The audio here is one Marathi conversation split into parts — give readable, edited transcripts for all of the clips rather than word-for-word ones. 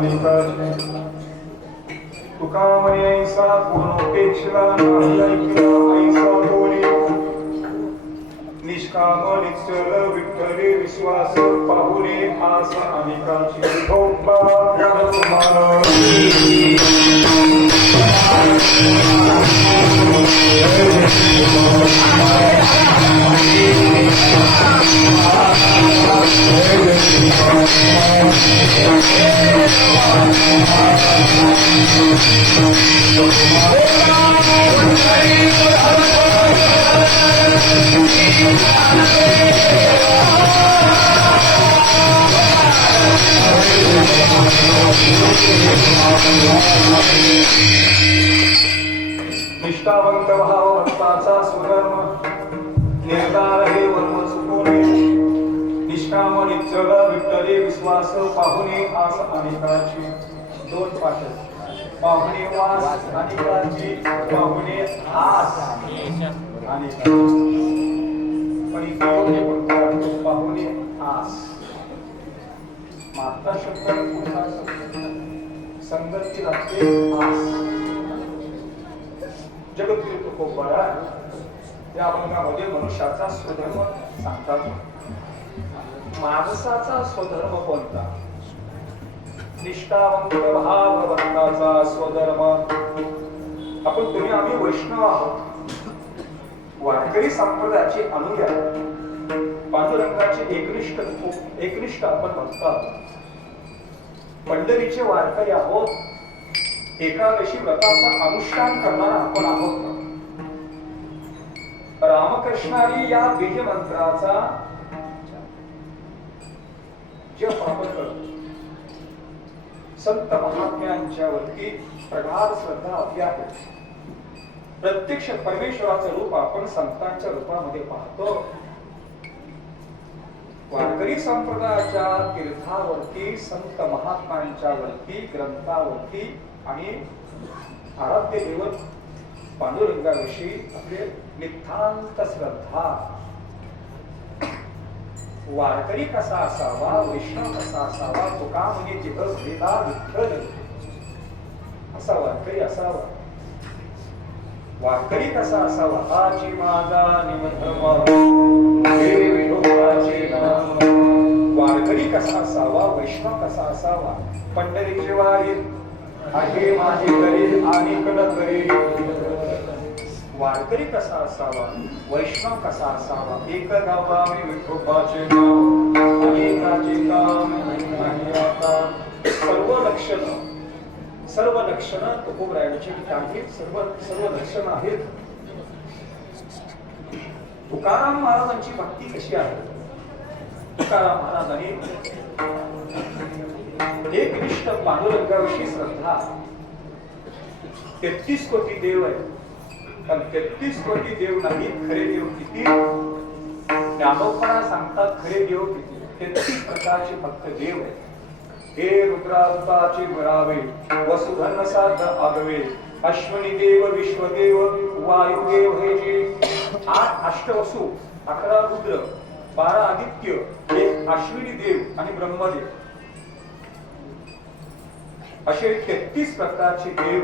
अनेकाची तुका म्हणे ऐसा पूर्णोपेक्षला नाही ऐकला ऐसा बोली निष्काम निश्चल विठ्ठले विश्वास पाहुणे आस अनेकाची भोपा निष्ठावंत भाव भक्ताचा सुधर्म निर्धार हे वर्म सुकोने निष्काम निश्चल विठ्ठले विश्वास पाहुणे आस अनेकाची दोन पाठ पाहुणे वास अनेकाची पाहुणे आस अनेकाची पण इथे बोलतात पाहुणे आस माता शब्द पुन्हा संगती लागते आस जगद्गुरु तुकोबा या अभंगामध्ये मनुष्याचा स्वधर्म सांगतात. माणसाचा स्वधर्म कोणता? निष्ठावंत भाव भक्ताचा स्वधर्म. आपण तुम्ही आम्ही वैष्णव आहोत, वारकरी संप्रदायाचे अनुयायी, पांडुरंगाचे एकनिष्ठ आपण भक्त आहोत, पंढरीचे वारकरी आहोत, एकादशी व्रताचा अनुष्ठान करणारा आपण आहोत. रामकृष्णारी या बीज मंत्राचा जप आपण करतो. संत महात्म्यांच्या वरती प्रगाढ श्रद्धा आपली आहे. प्रत्यक्ष परमेश्वराचं रूप आपण संतांच्या रूपामध्ये पाहतो. वारकरी संप्रदायाच्या तीर्थावरती, संत महात्म्यांच्या वरती, ग्रंथावरती आणि आराध्य दैवत पांडुरंगाविषयी आपले नितांत श्रद्धा. वारकरी कसा असावा, वैष्णव कसा असावा, तुका म्हणजे जिथं भेदा विठ्ठल असा वारकरी असावा. वारकरी कसा असावा? आची माझा निमधर्म हे विठोबाचे नाम. वारकरी कसा असावा, वैष्णव कसा असावा? पंढरीचे वारी आहे माझे करील आणि कडक करील. वारकरी कसा असावा, वैष्णव कसा असावा? एक गावावे विठोबाचे नाम अनेकाचे काम नाही आता. सर्व लक्षण तुकोबरायांची आहेत. सर्व लक्षण आहेत. तुकाराम महाराजांची भक्ती कशी आहे? तुकाराम महाराजांनी एकनिष्ठ पांडुरंगाविषयी श्रद्धा. 33 कोटी देव आहेत, पण 33 कोटी देव नाही, खरे देव किती? ज्ञानोबा सांगतात खरे देव किती? 33 प्रकारचे फक्त देव आहेत. हे रुद्रावताचे बरावे, वसुधन साध आगवे, अश्वनी देव, विश्वदेव, वायुदेव हे जे 8 अष्टवसु, 11 रुद्र, 12 आदित्य, 1 अश्विनी देव आणि ब्रह्मदेव असे 33 प्रकारचे देव.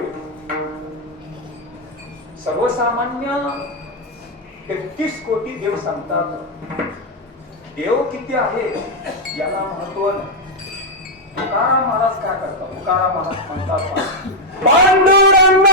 सर्वसामान्य 33 कोटी देव सांगतात. देव किती आहे याला महत्व नाही. तुकाराम महाराज काय करतात? तुकाराम महाराज म्हणतात पांडुरंग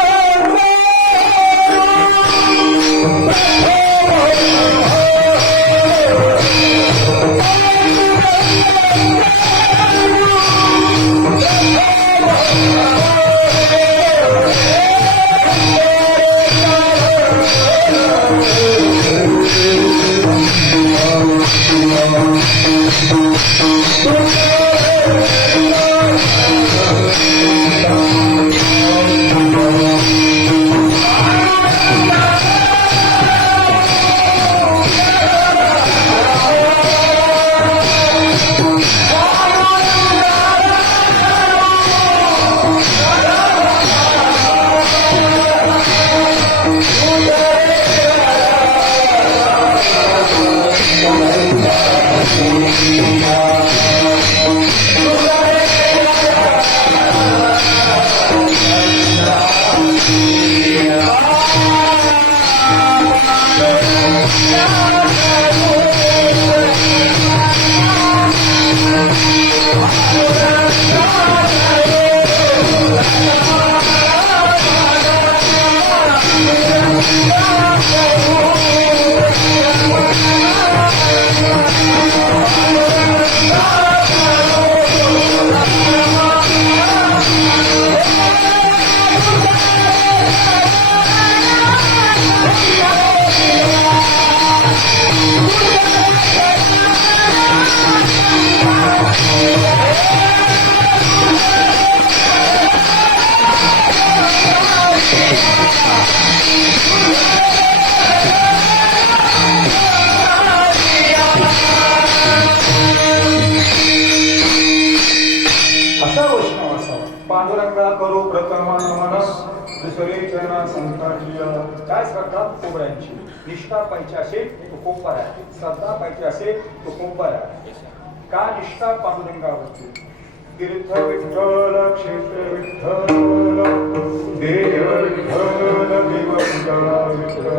पांडुरंगा करू प्रथम नमन दुसरे चरणा संतांची काय श्रद्धा कोबऱ्यांची निष्ठा पाहिजे असेल तो कोपर आहे श्रद्धा पाहिजे असेल तो कोपर आहे का निष्ठा पांडुरंगावरती तीर्थ विठ्ठल क्षेत्र विठ्ठल देव विठ्ठल देवंगा विठ्ठल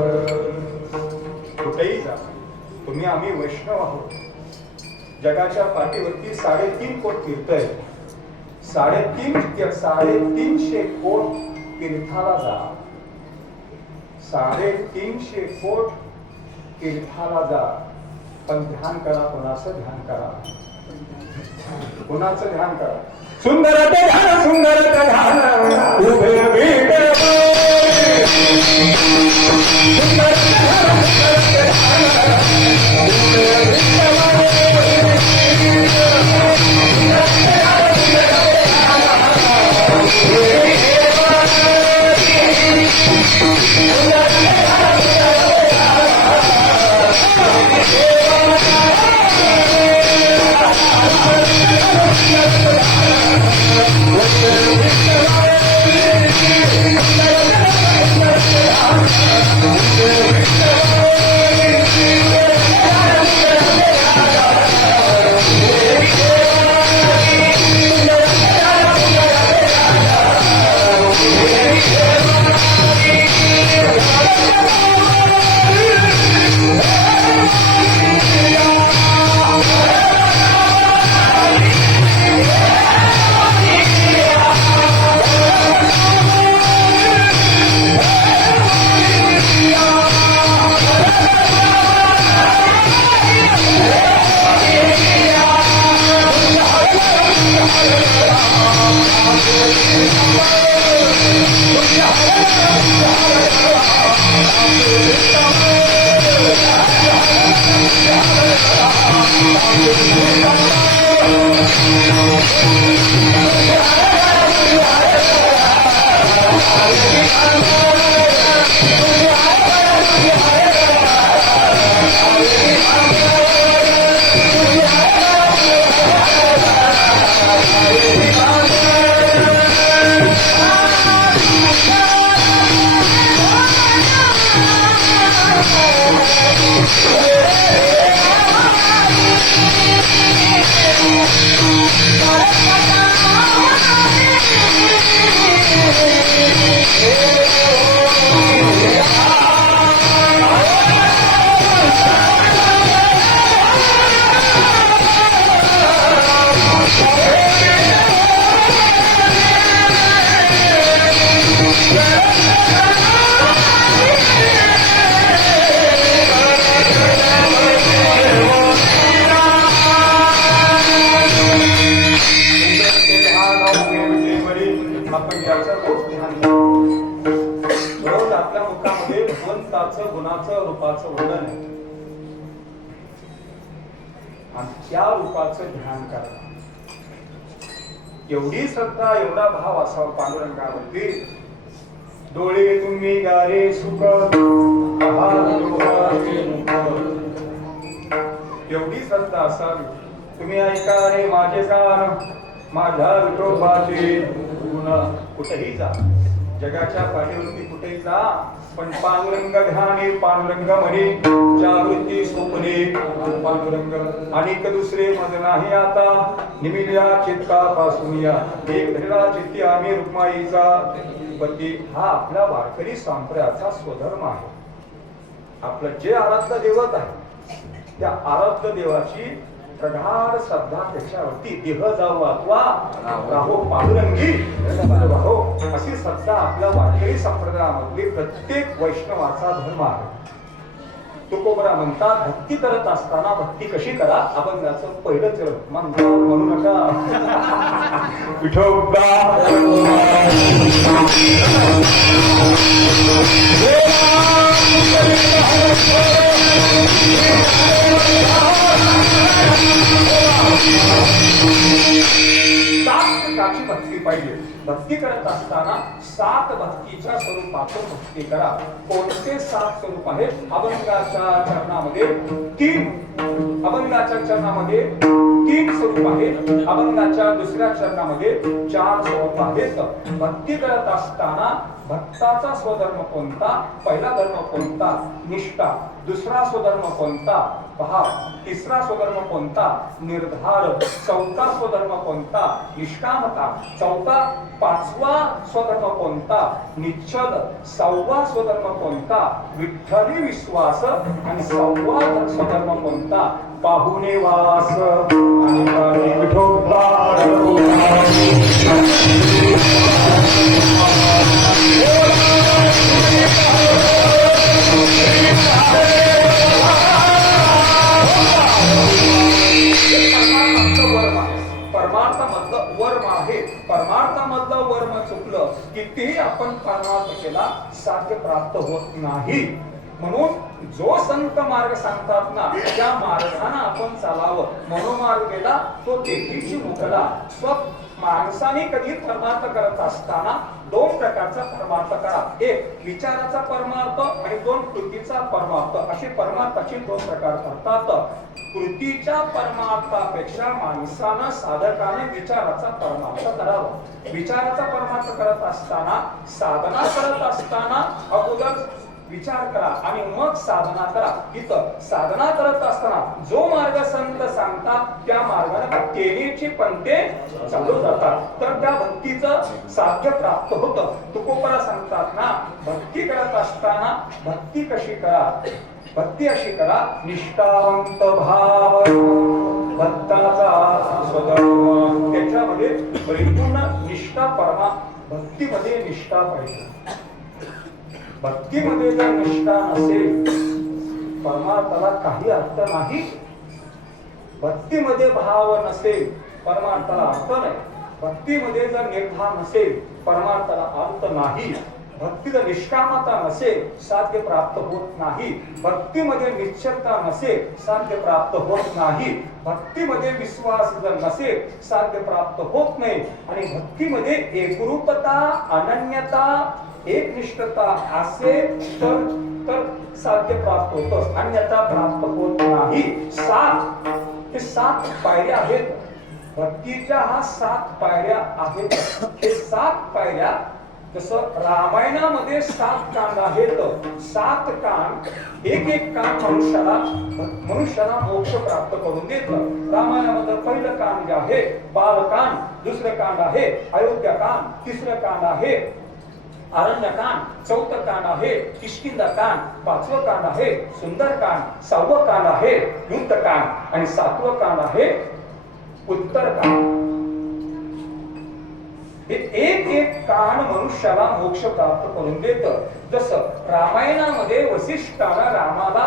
कुठेही जा तुम्ही आम्ही वैष्णव आहोत जगाच्या पाठीवरती 3.5 कोटी तीर्थ आहेत 350 कोट तीर्थाला जा 350 कोट तीर्थाला जा पण ध्यान करा कोणाचं ध्यान करा कोणाचं ध्यान करा सुंदर ध्यान उभे भेट गुणाचं रूपाचं वर्णन आहे आणि त्या रूपाचं ध्यान करा एवढी श्रद्धा एवढा भाव असावा पांडुरंगावरती डोळे तुम्ही गारे सुख एवढी श्रद्धा असावी तुम्ही ऐका रे माझे कान माझ्या विठोबाचे गुण कुठेही जा जगाच्या पाठीवरती कुठेही जा पण पांडुरंग ध्याने पांडुरंग म्हणे जागृती स्वप्ने पांडुरंग आणि दुसरे मज नाही आता निमिल्या चित्तापासून या एक धरला चित्ती आम्ही रुक्माईचा पती हा आपला वारकरी संप्रदायाचा स्वधर्म आहे आपलं जे आराध्य दैवत आहे त्या आराध्य देवाची प्रगाढ श्रद्धा त्याच्यावरती देह जाऊ अथवा राहो पांडुरंगी राहो अशी श्रद्धा आपल्या वारकरी संप्रदायामधली प्रत्येक वैष्णवाचा धर्म आहे. तुकोबरा म्हणतात भक्ती करत असताना भक्ती कशी करा अभंगाचं पहिलं चरण म्हणू नका विठोबा सात प्रकारची भक्ती पाहिजे. भक्ती करत असताना सात भक्तीच्या स्वरूपातून भक्ती करा. कोणते सात स्वरूप आहेत? अभंगाच्या चरणामध्ये तीन स्वरूप आहेत. अभंगाच्या दुसऱ्या चरणामध्ये 4 स्वरूप आहेत. भक्ती करत असताना भक्ताचा स्वधर्म कोणता? पहिला धर्म कोणता? निष्ठा. दुसरा स्वधर्म कोणता? भाव. तिसरा स्वधर्म कोणता? निर्धार. चौथा स्वधर्म कोणता? निष्कामता. पाचवा स्वधर्म कोणता? निश्चल. 6वा स्वधर्म कोणता? विठ्ठली विश्वास. आणि 6वा स्वधर्म कोणता? पाहुणे वास. आणि विठोबा परमार्थामधलं वर्म चुकलं कितीही आपण परमार्थ केला साध्य प्राप्त होत नाही. म्हणून जो संत मार्ग सांगतात ना त्या मार्गाने आपण चालावं. मनोमार्ग गेला तो तेथीची मुकला. माणसाने कधी परमार्थ करत असताना 2 प्रकारचा परमार्थ करा. एक विचाराचा परमार्थ आणि 2 कृतीचा परमार्थ. असे परमार्थाचे 2 प्रकार करतात. कृतीच्या परमार्थापेक्षा माणसानं साधकाने विचाराचा परमार्थ करावा. विचाराचा परमार्थ करत असताना साधना करत असताना अगोदर विचार करा आणि मग साधना करा. इथं साधना करत असताना जो मार्ग संत सांगतात त्या मार्गाने तेनेची पंते चालू जातात. तर त्या भक्तीचं साध्य प्राप्त होतं. तुकोबरा सांगतात ना भक्ती करत असताना भक्ती कशी करा? भक्ती अशी करा निष्ठावंत भाव भक्ताचा स्वधर्म. त्याच्यामध्ये परिपूर्ण निष्ठा भक्तीमध्ये निष्ठा पाहिजे. भक्तीमध्ये जर निष्ठा नसेल परमार्थाला काही अर्थ नाही. भक्तीमध्ये भाव नसेल परमार्थाला अर्थ नाही. भक्तीमध्ये जर निर्धार नसेल परमार्थाला अर्थ नाही. भक्तीत निष्कामता नसेल साध्य प्राप्त होत नाही. भक्तीमध्ये निश्चलता नसेल साध्य प्राप्त होत नाही. भक्तीमध्ये विश्वास जर नसेल साध्य प्राप्त होत नाही. आणि भक्तीमध्ये एकरूपता अनन्यता एकनिष्ठता असेल तर साध्य प्राप्त होतं. अन्यथा प्राप्त होत नाही. 7 पायऱ्या आहेत. भक्तीच्या हा 7 पायऱ्या आहेत. हे 7 पायऱ्या जसं रामायणामध्ये 7 कांड आहेत. 7 कांड एक कांड मनुष्याला मोक्ष प्राप्त करून देतं. रामायणामध्ये पहिलं कांड जे आहे बालकांड. दुसरं कांड आहे अयोध्याकांड. तिसरं कांड आहे अरण्यकांड. 4थं कांड आहे किष्किंधाकांड. 5वं कांड आहे सुंदरकांड. 6वं कांड आहे युद्धकांड. आणि 7वं कांड आहे उत्तरकांड. हे एक कांड मनुष्याला मोक्ष प्राप्त करून देतं. जसं रामायणामध्ये वसिष्ठानं रामाला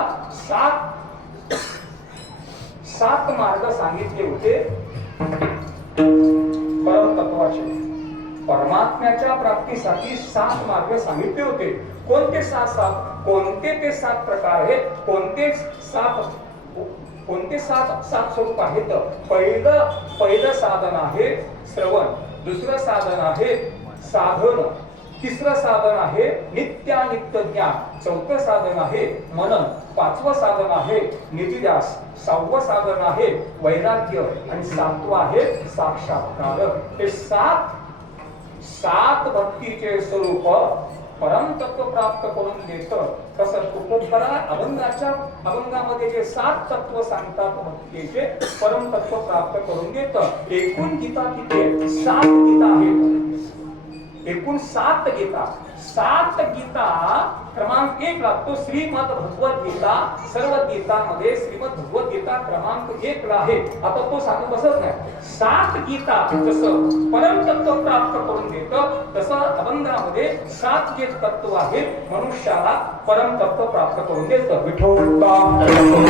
7 मार्ग सांगितले होते परमतत्वाचे. परमात्म्याच्या प्राप्तीसाठी 7 मार्ग सांगितले होते. कोणते 7 प्रकार आहेत? कोणते 7 स्वरूप आहेत? पहिलं साधन आहे श्रवण. दुसरं साधन आहे साधन. तिसरं साधन आहे नित्यानित्य ज्ञान. 4थं साधन आहे मनन. 5वं साधन आहे निधिध्यास. 6वं साधन आहे वैराग्य. आणि 7वं आहे साक्षात्कार. हे 7 भक्तीचे स्वरूप परमतत्व प्राप्त करून देतं. तसं तुकोबरा अभंगामध्ये जे 7 तत्व सांगतात भक्तीचे परमतत्व प्राप्त करून देतं. एकूण गीता किती आहेत? 7 गीता आहेत. एकूण 7 गीता. 7 गीता क्रमांक 1 लागतो. श्रीमद भगवत गीता सर्व गीतामध्ये श्रीमद भगवत गीता क्रमांक 1 ला आहे. आता तो सांगू बसत नाही. 7 गीता जसं परमतत्व प्राप्त करून देतं तसं अभंगामध्ये 7 जे तत्व आहेत मनुष्याला परमतत्व प्राप्त करून देतं. विठोबा म्हणून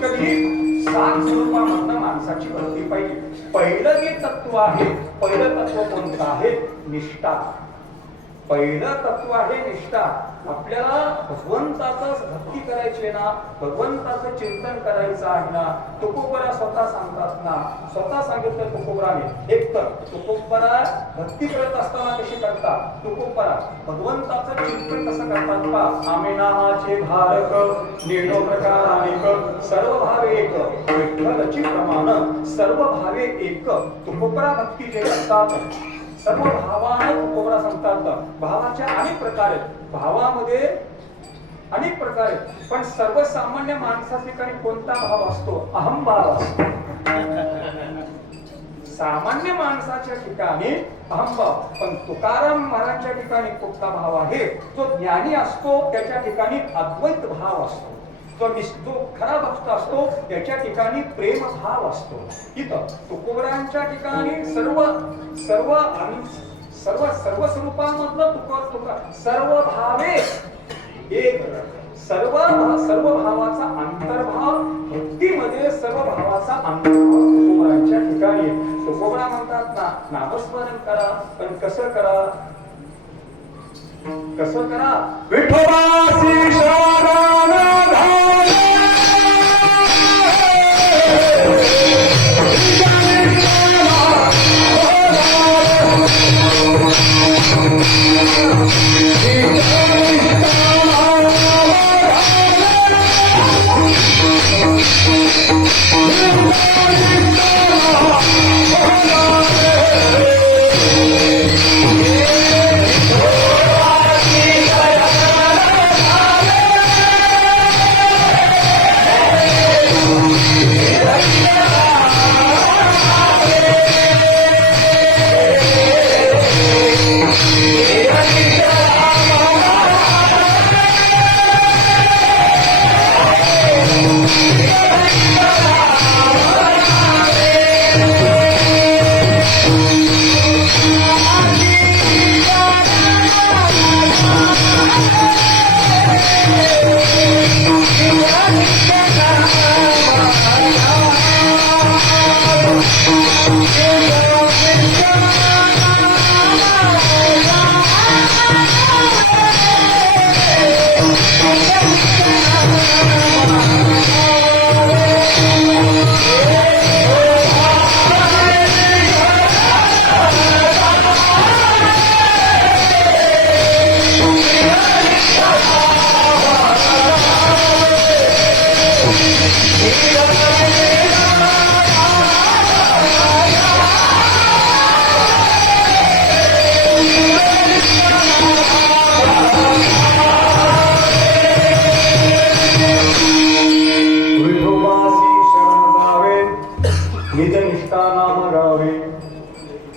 कधी 7 स्वरूपामधनं माणसाची भक्ती पाहिजे. पहिलं जे तत्व आहे, पहिलं तत्व कोणतं आहे? निष्ठा. पहिलं तत्व आहे निष्ठा. आपल्याला भगवंताचं भक्ती करायची आहे ना, भगवंताचं चिंतन करायचं आहे ना. तुकोबरा स्वतः सांगतात ना, स्वतः सांगितलं तुकोबराने. एक तर तुकोबरा भक्ती करत असताना कशी करतात? तुकोबरा भगवंताचं चिंतन कसं करतात पहा. आमे नामाचे भारक निर्णय प्रकार अनेक सर्व भावे एक विठ्ठलची प्रमाण सर्व भावे एक. तुकोबरा भक्ती जे करतात सर्व भावानं तुकोबरा सांगतात. भावाच्या अनेक प्रकार आहेत. भावामध्ये अनेक प्रकार आहेत. पण सर्वसामान्य माणसाच्या ठिकाणी कोणता भाव असतो? अहंभाव असतो. सामान्य माणसाच्या ठिकाणी अहंभाव. पण तुकाराम महाराजांच्या ठिकाणी कोणता भाव आहे? जो ज्ञानी असतो त्याच्या ठिकाणी अद्वैत भाव असतो. जो खरा भक्त असतो त्याच्या ठिकाणी प्रेम भाव असतो. इथं तुकोबरांच्या ठिकाणी सर्व सर्व आणि सर्व सर्व स्वरूपामधलं तुका सर्व भावे एक. सर्व भावाचा अंतर्भाव भक्तीमध्ये सर्व भावाचा अंतर्भाव तुकोबरांच्या ठिकाणी. तुकोबरा म्हणतात ना, नामस्मरण करा. पण कसं करा? कसं करा? विठोबाची शरण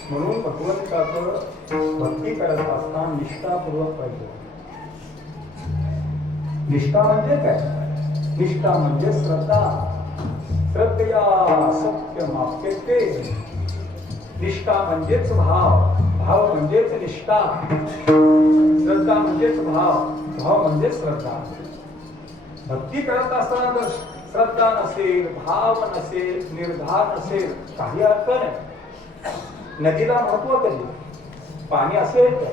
म्हणून भगवंताचं भक्ती करत असताना निष्ठापूर्वक पाहिजे. निष्ठा म्हणजे काय? निष्ठा म्हणजे श्रद्धा. श्रद्धया सत्यम आप्यते. निष्ठा म्हणजेच भाव. भाव म्हणजेच निष्ठा. श्रद्धा म्हणजेच भाव. भाव म्हणजे श्रद्धा. भक्ती करत असताना जर श्रद्धा नसेल, भाव नसेल, निर्धार नसेल, काही अर्थ नाही. नदीला महत्व कधी? पाणी असेल तर.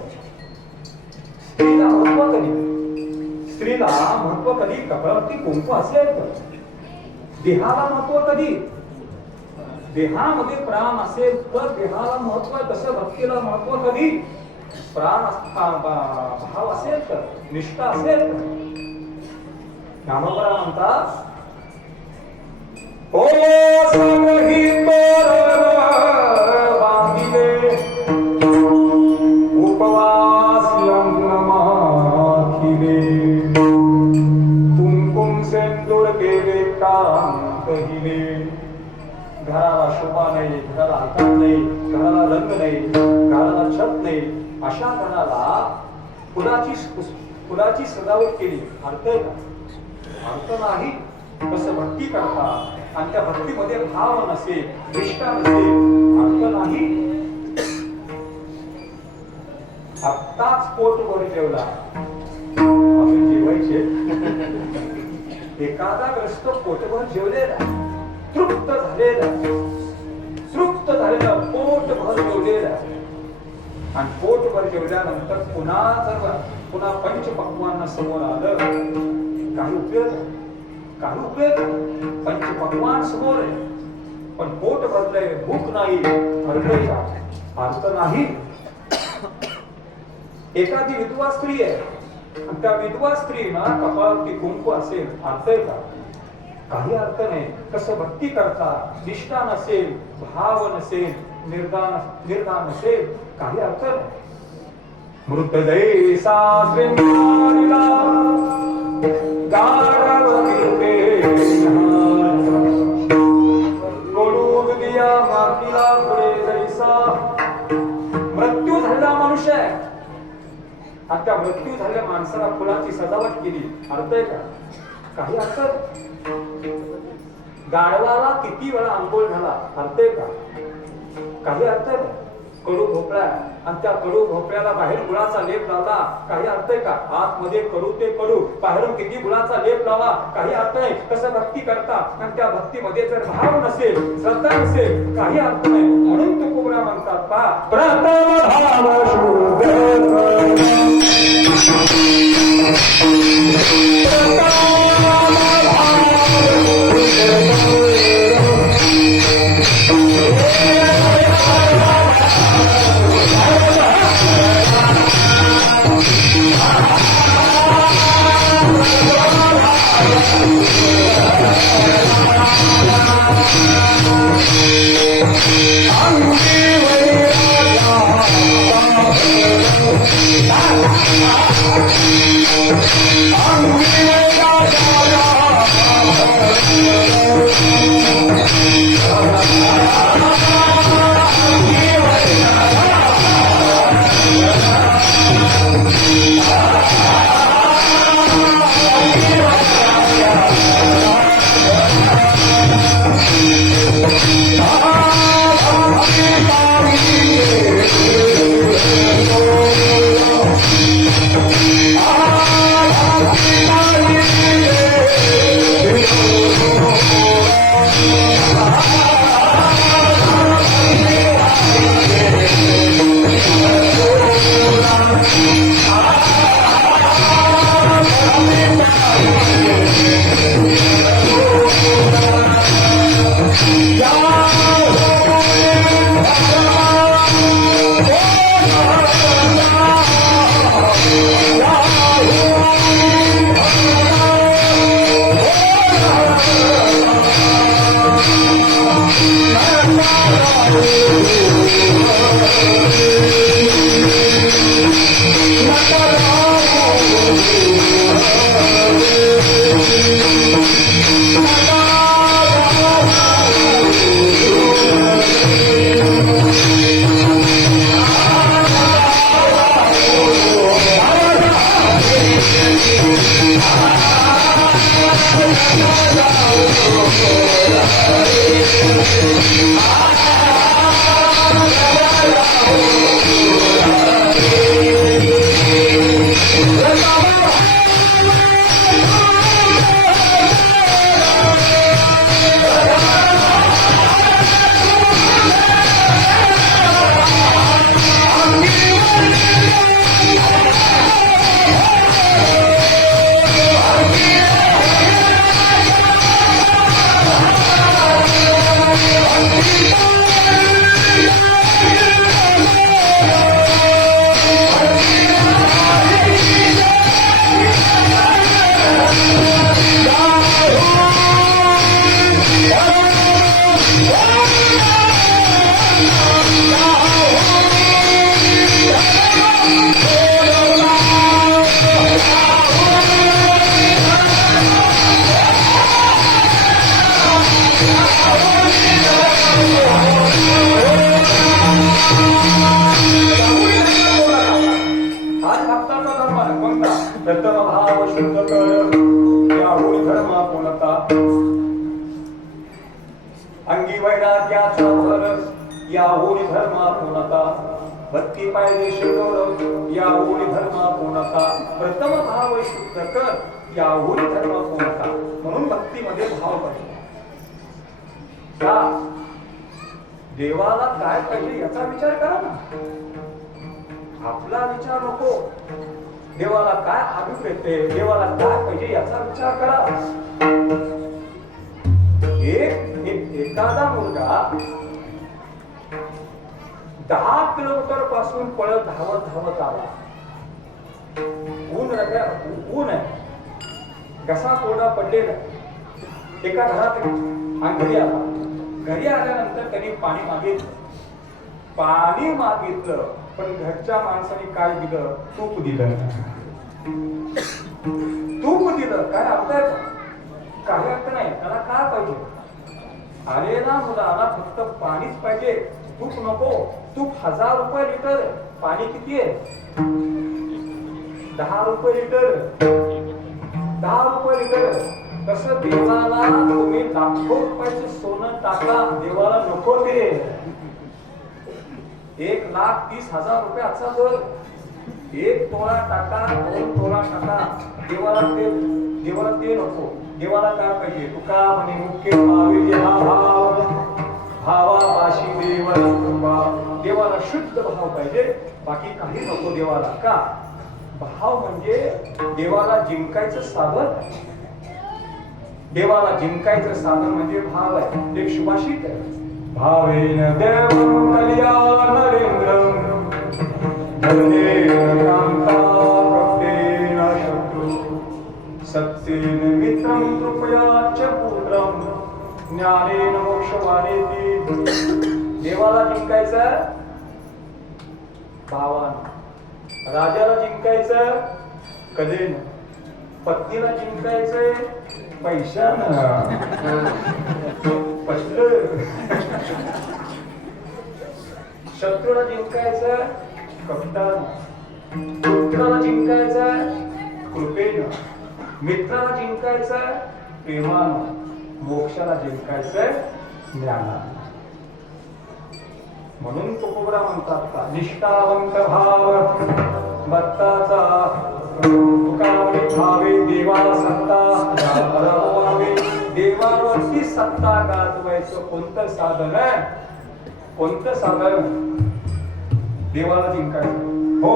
स्त्रीला महत्व कधी? स्त्रीला महत्व कधी? कपाळावरती कुंकू असेल तर. देहाला महत्व कधी? देहामध्ये प्राण असेल तर देहाला महत्व. तसं भक्तीला महत्व कधी? प्राण भाव असेल तर, निष्ठा असेल तर. नामोबरा म्हणतात ओ संगही तोरण बांधिले अंतहीने. घराला शोभा नाही, घराला आकार नाही, घराला रंग नाही, घराला छत नाही, अशा घराला फुलाची सजावट केली. अर्थ आहे का? अर्थ नाही. कसं भक्ती करता आणि त्या भक्तीमध्ये भाव नसेल, निष्ठा नसेल, अर्थ नाही. आत्ताच पोट वर जेवला, आपण जेवायचे. एखादा ग्रस्त पोटभर जेवलेला, तृप्त झालेला, पोटभर जेवलेला, आणि पोटभर जेवल्यानंतर पुन्हा पंचपक्वांना समोर आलं, काही उपयोग? पंचपक्वान समोर आहे, पण पोट भरलंय, भूक नाही, भरलंय का? अर्थ नाही. एखादी विधवा स्त्री आहे आणि त्या विधवा स्त्रीना कपाळावरती कुंकू असेल, अर्थ आहे का? काही अर्थ नाही. कसं भक्ती करता, निष्ठा नसेल, भाव नसेल, निर्धार नसेल, काही अर्थ नाही. मृतदेह सासरेला मृत्यू झालेला मनुष्य आहे आणि त्या मृत्यू झालेल्या माणसाला फुलाची सजावट केली, अर्थ आहे का? काही अर्थ. गाढवाला किती वेळा आंघोळ झाला, अर्थ आहे का? काही अर्थ नाही. कडू भोपळा आणि त्या कडू भोपळ्याला बाहेर गुळाचा लेप लावला, काही अर्थ आहे का? आतमध्ये कडू ते कडू, बाहेरून किती गुळाचा लेप लावला, काही अर्थ नाही. कसं भक्ती करता आणि त्या भक्तीमध्ये जर भाव नसेल, श्रद्धा नसेल, काही अर्थ नाही. म्हणून तुकोबरा म्हणतात पहा, प्रथम भाव प्रथम भाव शुद्ध कर याहून धर्म पूर्णता अंगी वैराग्याचा भर याहून धर्म पूर्णता भक्ती पाहिजे शिरोर याहून धर्म पूर्णता प्रथम भाव शुद्ध कर याहून धर्म पूर्णता म्हणून भक्तीमध्ये भाव पाहिजे का देवाला काय पाहिजे याचा विचार करा ना आपला विचार नको देवाला काय अभिप्रेत आहे देवाला काय पाहिजे याचा विचार करा एखादा मुलगा 10 किलोमीटर पासून पळत धावत आला ऊन आहे घसा कोरडा पडलेला एका घरात घरी आल्यानंतर त्यांनी पाणी मागितलं पण घरच्या माणसाने काय दिलं तूप दिलं काय अर्थ आहे काही अर्थ नाही त्याला काय पाहिजे आलेला मुलाला फक्त पाणीच पाहिजे तूप नको तूप 1000 रुपये लिटर पाणी किती आहे 10 रुपये लिटर 10 रुपये लिटर तसं देवाला तुम्ही लाखो रुपयाचं सोनं टाका देवाला नको ते 1,30,000 रुपयाचा दर 1 तोळा टाका 2 तोळा टाका देवाला ते नको देवाला काय पाहिजे तुका म्हणे मुख्य पावे भावापाशी देवाला शुद्ध भाव पाहिजे बाकी काही नको देवाला का भाव म्हणजे देवाला जिंकायचं साधन म्हणजे भाव आहे एक सुभाषित आहे भावेन देवं कल्याण नरेंद्रं धनेन कांता प्रप्तेन शत्रु सत्तेन मित्रं कृपया च पुत्रं ज्ञानेन मोक्षवानेति देवाला जिंकायचं भावानं राजाला जिंकायचं कलेनं पत्नीला जिंकायचंय पैशानं शत्रूला जिंकायचं कपटानं पुत्राला जिंकायचं कृपेनं मित्राला जिंकायचं प्रेमानं मोक्षाला जिंकायचं ज्ञानानं म्हणून तुकोबरा म्हणतात का निष्ठावंत भाव भक्ताचा तुकावली भावे देवाला सत्ता देवावरती सत्ता गाजवायचं कोणतं साधन देवाला जिंकायचं हो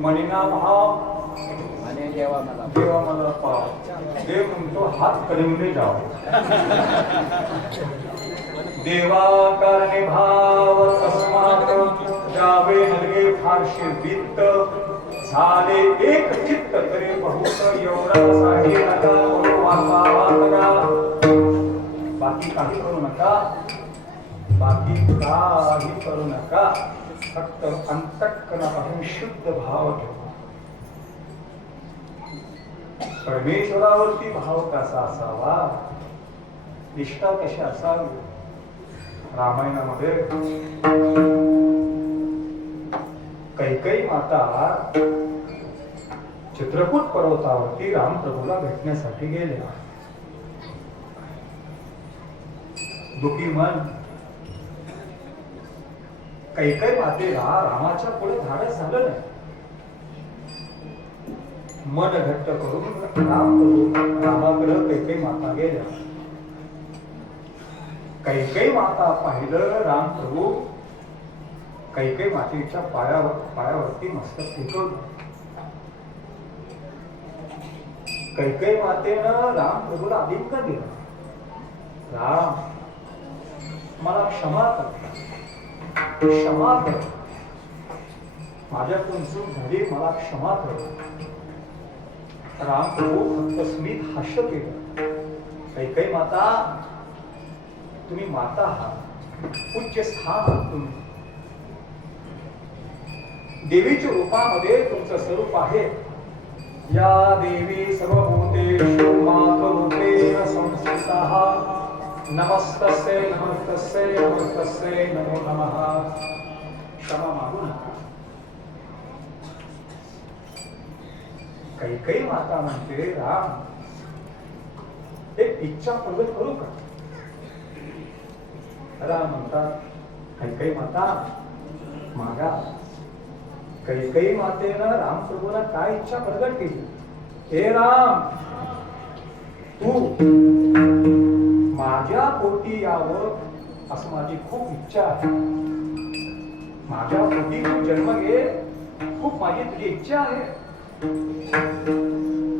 म्हणिना भाव देवा मला पाव देव म्हणतो हात करीने जाओ देवा करणे भाव तस्मा बारशे वित्त झाले एक चित्त करे बहुत एवढा साठी नका बाकी काही करू नका, बाकी काही करू नका, फक्त अंतःकरणापासून शुद्ध भाव ठेवा. परमेश्वरावरती भाव कसा असावा, निष्ठा कशी असावी. रामायणामध्ये कैकेयी माता चित्रकूट पर्वतावरती रामप्रभूला भेटण्यासाठी गेल्या. दुखी मन कैकेयी मातेला रामाच्या पुढे धाडस झालं नाही. मन घट्ट करून रामाकडे कैकेयी माता गेल्या. कैकेयी माता पाहिलं रामप्रभू कैकेयी मातेच्या पायावरती मस्तक टेकवलं. कैकेयी मातेनं रामप्रभूला आलिंगन दिलं. राम, मला क्षमा कर, क्षमा कर, माझ्याकडून चूक झाली, मला क्षमा कर. रामप्रभू फक्त स्मित हास्य केलं. कैकेयी माता, तुम्ही माता आहात, उच्च स्थान आहात तुम्ही. देवीच्या रूपामध्ये तुमचं स्वरूप आहे. या देवी सर्वभूतेषु मातृरूपेण संस्थिताः नमस्तस्यै नमस्तस्यै नमस्तस्यै नमो नमः. क्षमा मागू नका. कैकेयी माता म्हणते, राम, एक इच्छा प्रगट करू का? राम म्हणतात, कैकेयी माता मागा. कैकेयी मातेनं रामप्रभूला काय इच्छा प्रगट केली? हे राम, तू माझ्या पोटी यावं असं माझी खूप इच्छा आहे. माझ्या पोटी तू जन्म घे, खूप माझी तुझी इच्छा आहे.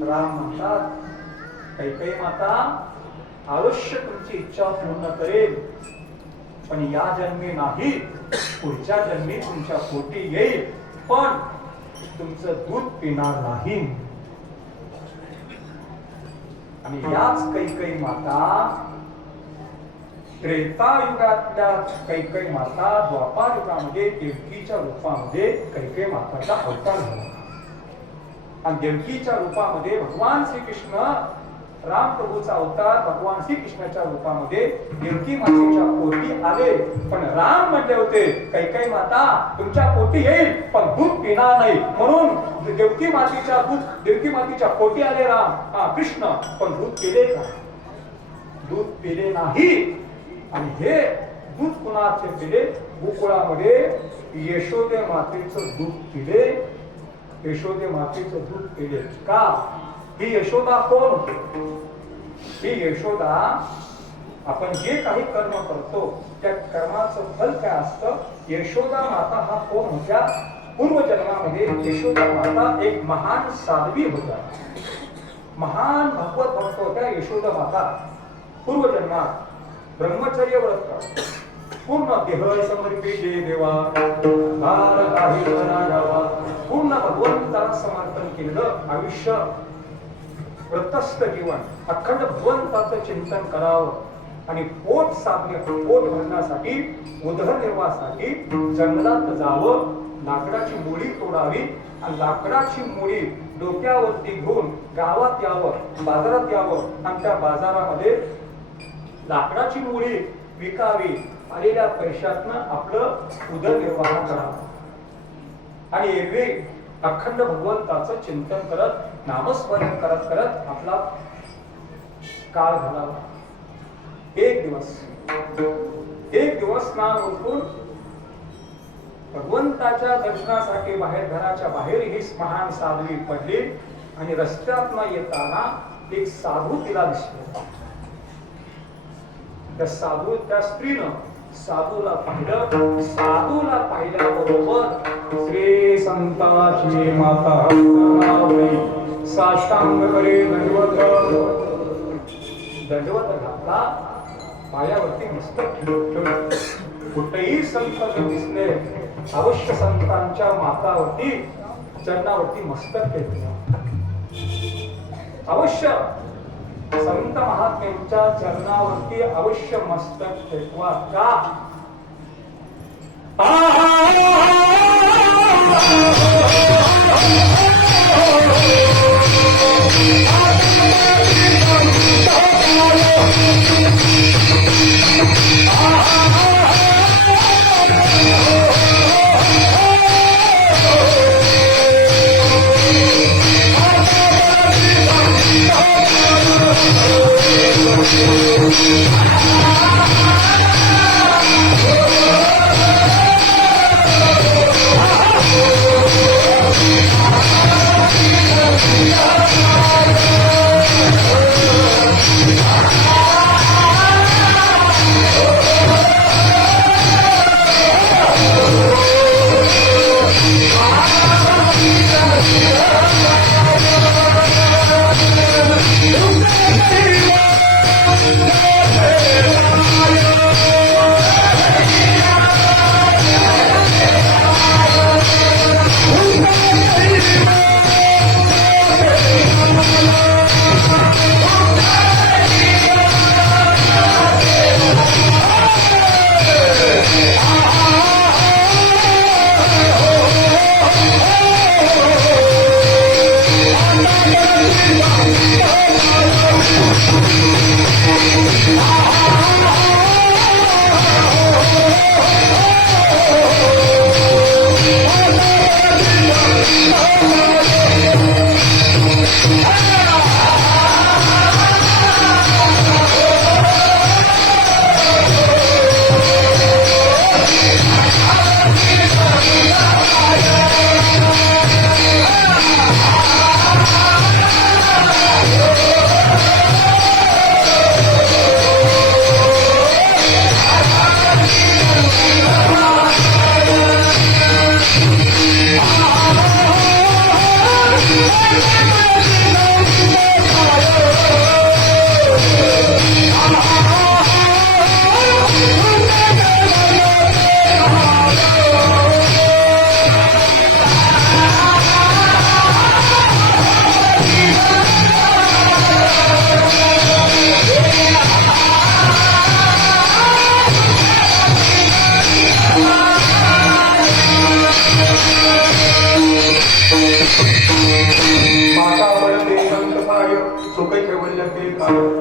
राम म्हणतात, कैकेयी माता, अवश्य तुमची इच्छा पूर्ण करेल, पण या जन्मी नाही, पुढच्या जन्मी तुमच्या पोटी येईल, पण तुमचं दूध पिणार नाही. आणि याच कैकेयी माता, त्रेतायुगातल्या कैकेयी माता द्वापार युगामध्ये देवकीच्या रूपामध्ये कैकेयी माताचा अवतार झाला. आणि देवकीच्या रूपामध्ये भगवान श्रीकृष्ण, रामप्रभूचा अवतार भगवान श्रीकृष्णाच्या रूपामध्ये देवकी मातेच्या पोटी आले. पण राम म्हटले होते, कैकेयी माता, तुमच्या पोटी येईल, पण दूध पिणार नाही. म्हणून देवकी मातेच्या पोटी आले राम कृष्ण, पण दूध पिले का? दूध पिले नाही. आणि हे दूध कुणाचे पिले? गोकुळामध्ये यशोदे मातेचं दूध पिले. यशोदे मातेचं दूध पिले का? ही यशोदा कोण होती? ही यशोदा, आपण जे काही कर्म करतो त्या कर्माचं फल काय असतं? यशोदा माता हा कोण होत्या? पूर्वजन्मामध्ये यशोदा माता एक महान साध्वी होत्या, महान भगवत भक्त होत्या. यशोदा माता पूर्वजन्मात ब्रह्मचर्य व्रत, पूर्ण देह समर्पिते देवा, पूर्ण भगवंताला समर्पण केलेलं आयुष्य, व्रतस्थ जीवन, अखंड भगवंताचं चिंतन करावं. आणि पोट भरण्यासाठी, उदरनिर्वाहासाठी जंगलात जावं, लाकडाची मुळी तोडावी आणि लाकडाची मुळी डोक्यावरती घेऊन गावात यावं, बाजारात यावं आणि त्या बाजारामध्ये लाकडाची मुळी विकावी. आलेल्या पैशातनं आपलं उदरनिर्वाह करावा. आणि एरवी अखंड भगवंताचं चिंतन करत, नामस्मरण करत करत आपला काळ घालावा. एक दिवस स्नान उठून भगवंताच्या दर्शनासाठी घराच्या बाहेर ही महान साध्वी पडली. आणि रस्त्यातनं येताना एक साधू तिला दिसला. त्या स्त्रीनं साधूला पाहिलं. साधूला पाहिल्याबरोबर श्री संताची माता साष्टांग करे दंडवत घातला, पायावरती मस्तक ठेवलं. कुठेही संत दिसले अवश्य संतांच्या मातावरती चरणावरती मस्तक टेकवा. अवश्य संत महात्म्यांच्या चरणावरती अवश्य मस्तक टेकवा. का?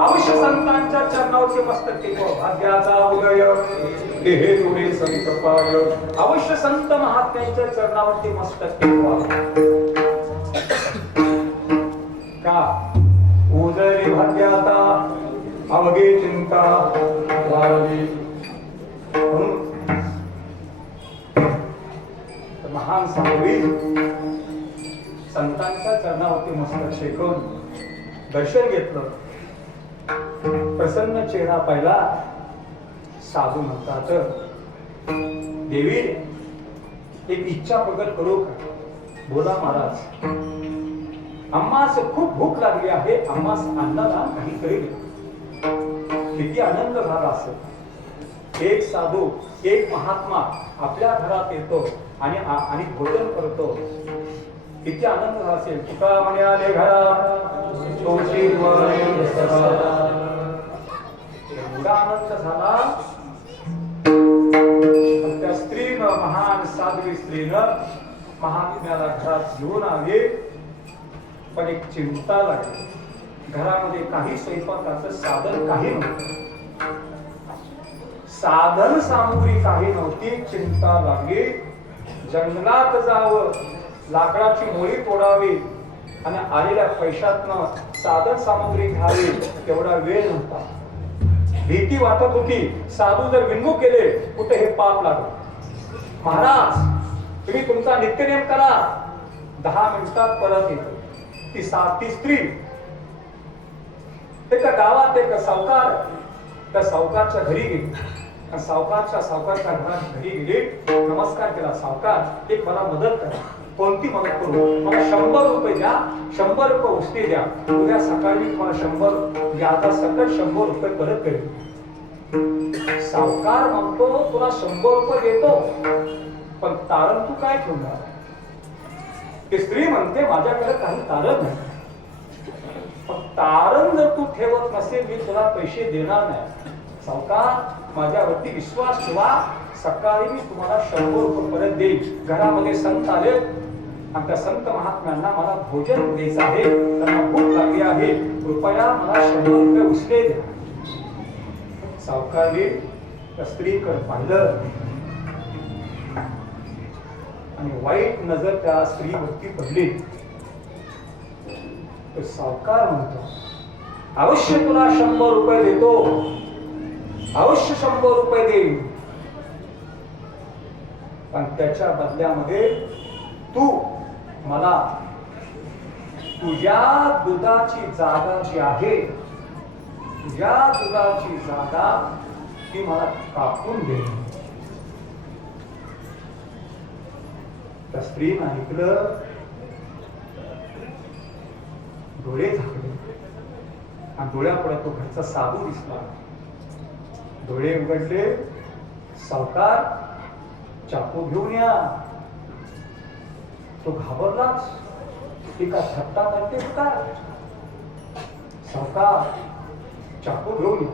अवश्य संतांच्या चरणावरती मस्तक टेकवा. भाग्याचा उदय हे तुरे संत पाय. अवश्य संत महात्म्यांच्या चरणावरती मस्तक टेकवा. का? उदरी भाग्याचा अवघे चिंता वाढली. महान साधवी संतांच्या चरणावरती मस्तक टेकून दर्शन घेतलं. प्रसन्न चेहरा पाहिला. साधू म्हणतात, देवी एक इच्छा प्रकट करू का? बोला महाराज. आम्हास खूप भूक लागली आहे. आम्हास अन्नदान काहीतरी द्या. किती आनंद झाला असेल. एक साधू एक महात्मा आपल्या घरात येतो आणि भोजन करतो. किती आनंद झाला असेल. तुका म्हणे आले घरा एवढा आनंद झाला. त्या स्त्रीनं, महान साध्वी स्त्रीनं महात्म्याला घरात घेऊन आले. पण एक चिंता लागली. घरामध्ये काही स्वयंपाकाचं साधन काही नव्हतं. साधन सामुग्री काही नव्हती. चिंता लागली. जंगलात जावं, लाकडाची मोळी तोडावी आणि आलेल्या पैशातनं साधन सामग्री घ्यावी तेवढा वेळ नव्हता. भीती वाटत होती. साधू जर विनमुख केले कुठे हे पाप लागलं. महाराज तुम्ही तुमचा नित्यनेम करा. 10 मिनिटात परत येतो. ती स्त्री एका गावात एक सावकार त्या सावकारच्या घरी गेली. सावकारच्या घरी गेली. नमस्कार केला. सावकार एक मला मदत करा. कोणती मदत करू? मला 100 रुपये द्या. 100 रुपये उस्ते द्या. उद्या सकाळी तुम्हाला 100 द्या. आता सकट 100 रुपये परत करेल. सावकार म्हणतो तुला 100 रुपये देतो पण तारण तू काय ठेवणार? ती स्त्री म्हणते माझ्याकडे काही तारण नाही. पण तारण जर तू ठेवत नसेल मी तुला पैसे देणार नाही. सावकार माझ्यावरती विश्वास ठेवा, सकाळी मी तुम्हाला 100 रुपये परत देईल. घरामध्ये संत आले आणि त्या संत महात्म्यांना मला भोजन द्यायचं आहे, त्यांना भूक लागली आहे, कृपया मला 100 रुपये उचले द्या. सावकारने त्या स्त्रीकडे पाहिलं आणि वाईट नजर त्या स्त्रीवरती पडली. तो सावकार म्हणतो अवश्य तुला 100 रुपये देतो, अवश्य 100 रुपये देईल, पण त्याच्या बदल्यामध्ये तू मला तुझ्या दुधाची जागा जी आहे, तुझ्या दुधाची जागा ती मला कापून दे. त्या स्त्रीने ऐकलं, डोळे झाकले आणि डोळ्यापुढे तो घरचा साधू दिसला. डोळे उघडले, सावकार चाकू घेऊन या. तो घाबरलाच, ती का थट्टा करते का? सावकार चाकू घेऊन या.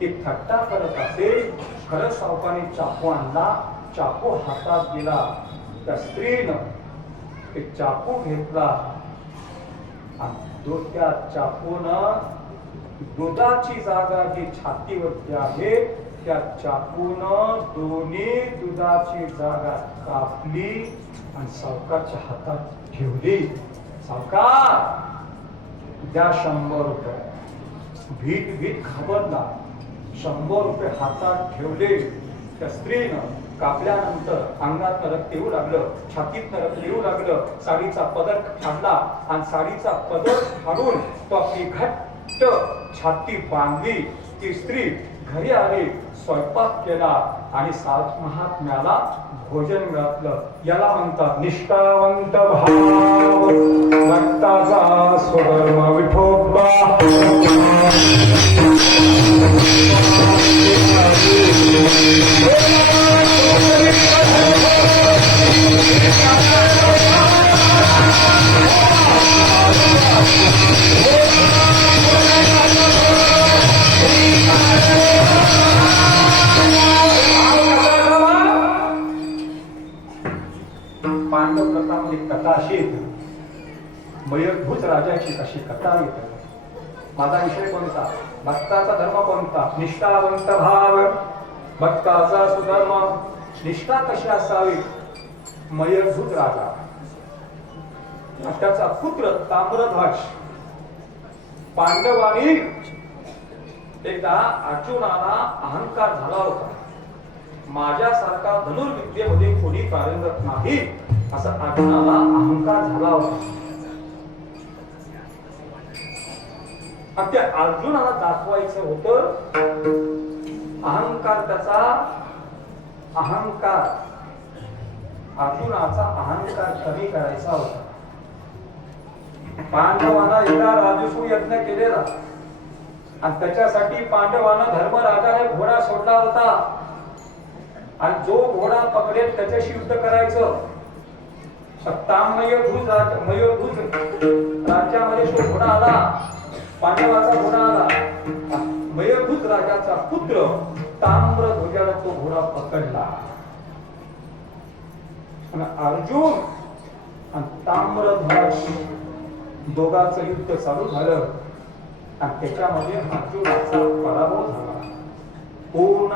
ती थट्टा करत असेल, खरं सावकाने चाकू आणला, चाकू हातात दिला. त्या स्त्रीनं ते चाकू घेतला आणि त्या चाकूनं दुधाची जागा जी छातीवरती आहे त्या चाकूनं दोन्ही दुधाची जागा कापली आणि सावकारच्या हातात ठेवली. सावकार द्या 100 रुपये. भीत घाबरला, 100 रुपये हातात ठेवले. त्या स्त्रीनं कापल्यानंतर अंगात रक्त येऊ लागलं, छातीत रक्त येऊ लागलं. साडीचा पदर फाडला आणि साडीचा पदर फाडून तो आपली घट्ट छाती बांधली. ती स्त्री घरी आली, स्वयंपाक केला आणि सात महात्म्याला भोजन घातलं. याला म्हणतात निष्ठावंत भाव, भक्ताचा स्वधर्म विठोबा. पांडव प्रथामध्ये कथा अशी येते, मयूरभूत राजाची अशी कथा येते. माझा विषय कोणता? भक्ताचा धर्म कोणता? निष्ठावंत भाव, भक्ताचा सुधर्म. निष्ठा कशी असावी? मयूरभूत राजा, त्याचा पुत्र ताम्रध्वज. पांडवांनी एकदा अर्जुनाला अहंकार झाला होता, माझ्यासारखा धनुर्विद्येमध्ये कोणी पारंगत नाही असा अर्जुनाला अहंकार झाला होता. आणि त्या अर्जुनाला दाखवायचं होतं अहंकार, त्याचा अहंकार, अर्जुनाचा अहंकार कमी करायचा होता. पांडवांना एका राजसूय यज्ञ केलेला आणि त्याच्यासाठी पांडवांना धर्मराजाने घोडा सोडला होता आणि जो घोडा पकडेल त्याच्याशी युद्ध करायचं. मयूरभूत राज्यामध्ये तो घोडा आला, पांडवाचा घोडा आला. मयूरभूत राजाचा पुत्र ताम्रध्वजाला तो घोडा पकडला आणि अर्जुन आणि ताम्रध्वज दोघांचं युद्ध चालू झालं आणि त्याच्यामध्ये अर्जुनाचा पराभव झाला. पूर्ण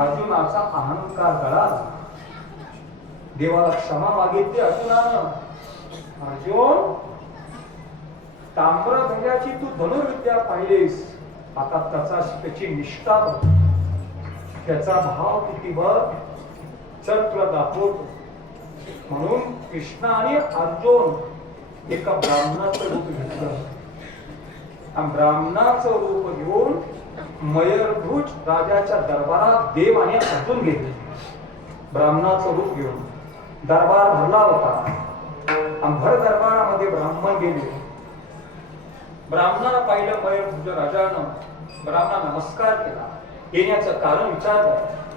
अर्जुनाचा अहंकार गळाला. देवाला क्षमा मागितली अर्जुनानं. अर्जुन, ताम्रध्वजाची तू धनुर्विद्या पाहिलीस, आता त्याची निष्ठा बघ, त्याचा भाव किती बघ, चल तुला दाखवतो. म्हणून कृष्ण आणि अर्जुन एका ब्राह्मणाचं रूप घेतलं आणि ब्राह्मणाचं रूप घेऊन मयूरभूज राजाच्या दरबारात देव आणि अर्जुन गेले. ब्राह्मणाचं रूप घेऊन दरबार भरला होता आणि भर दरबारामध्ये ब्राह्मण गेले. ब्राह्मणाला पाहिलं मयूरभूज राजानं, ब्राह्मणा नमस्कार केला. येण्याचं कारण विचारलं.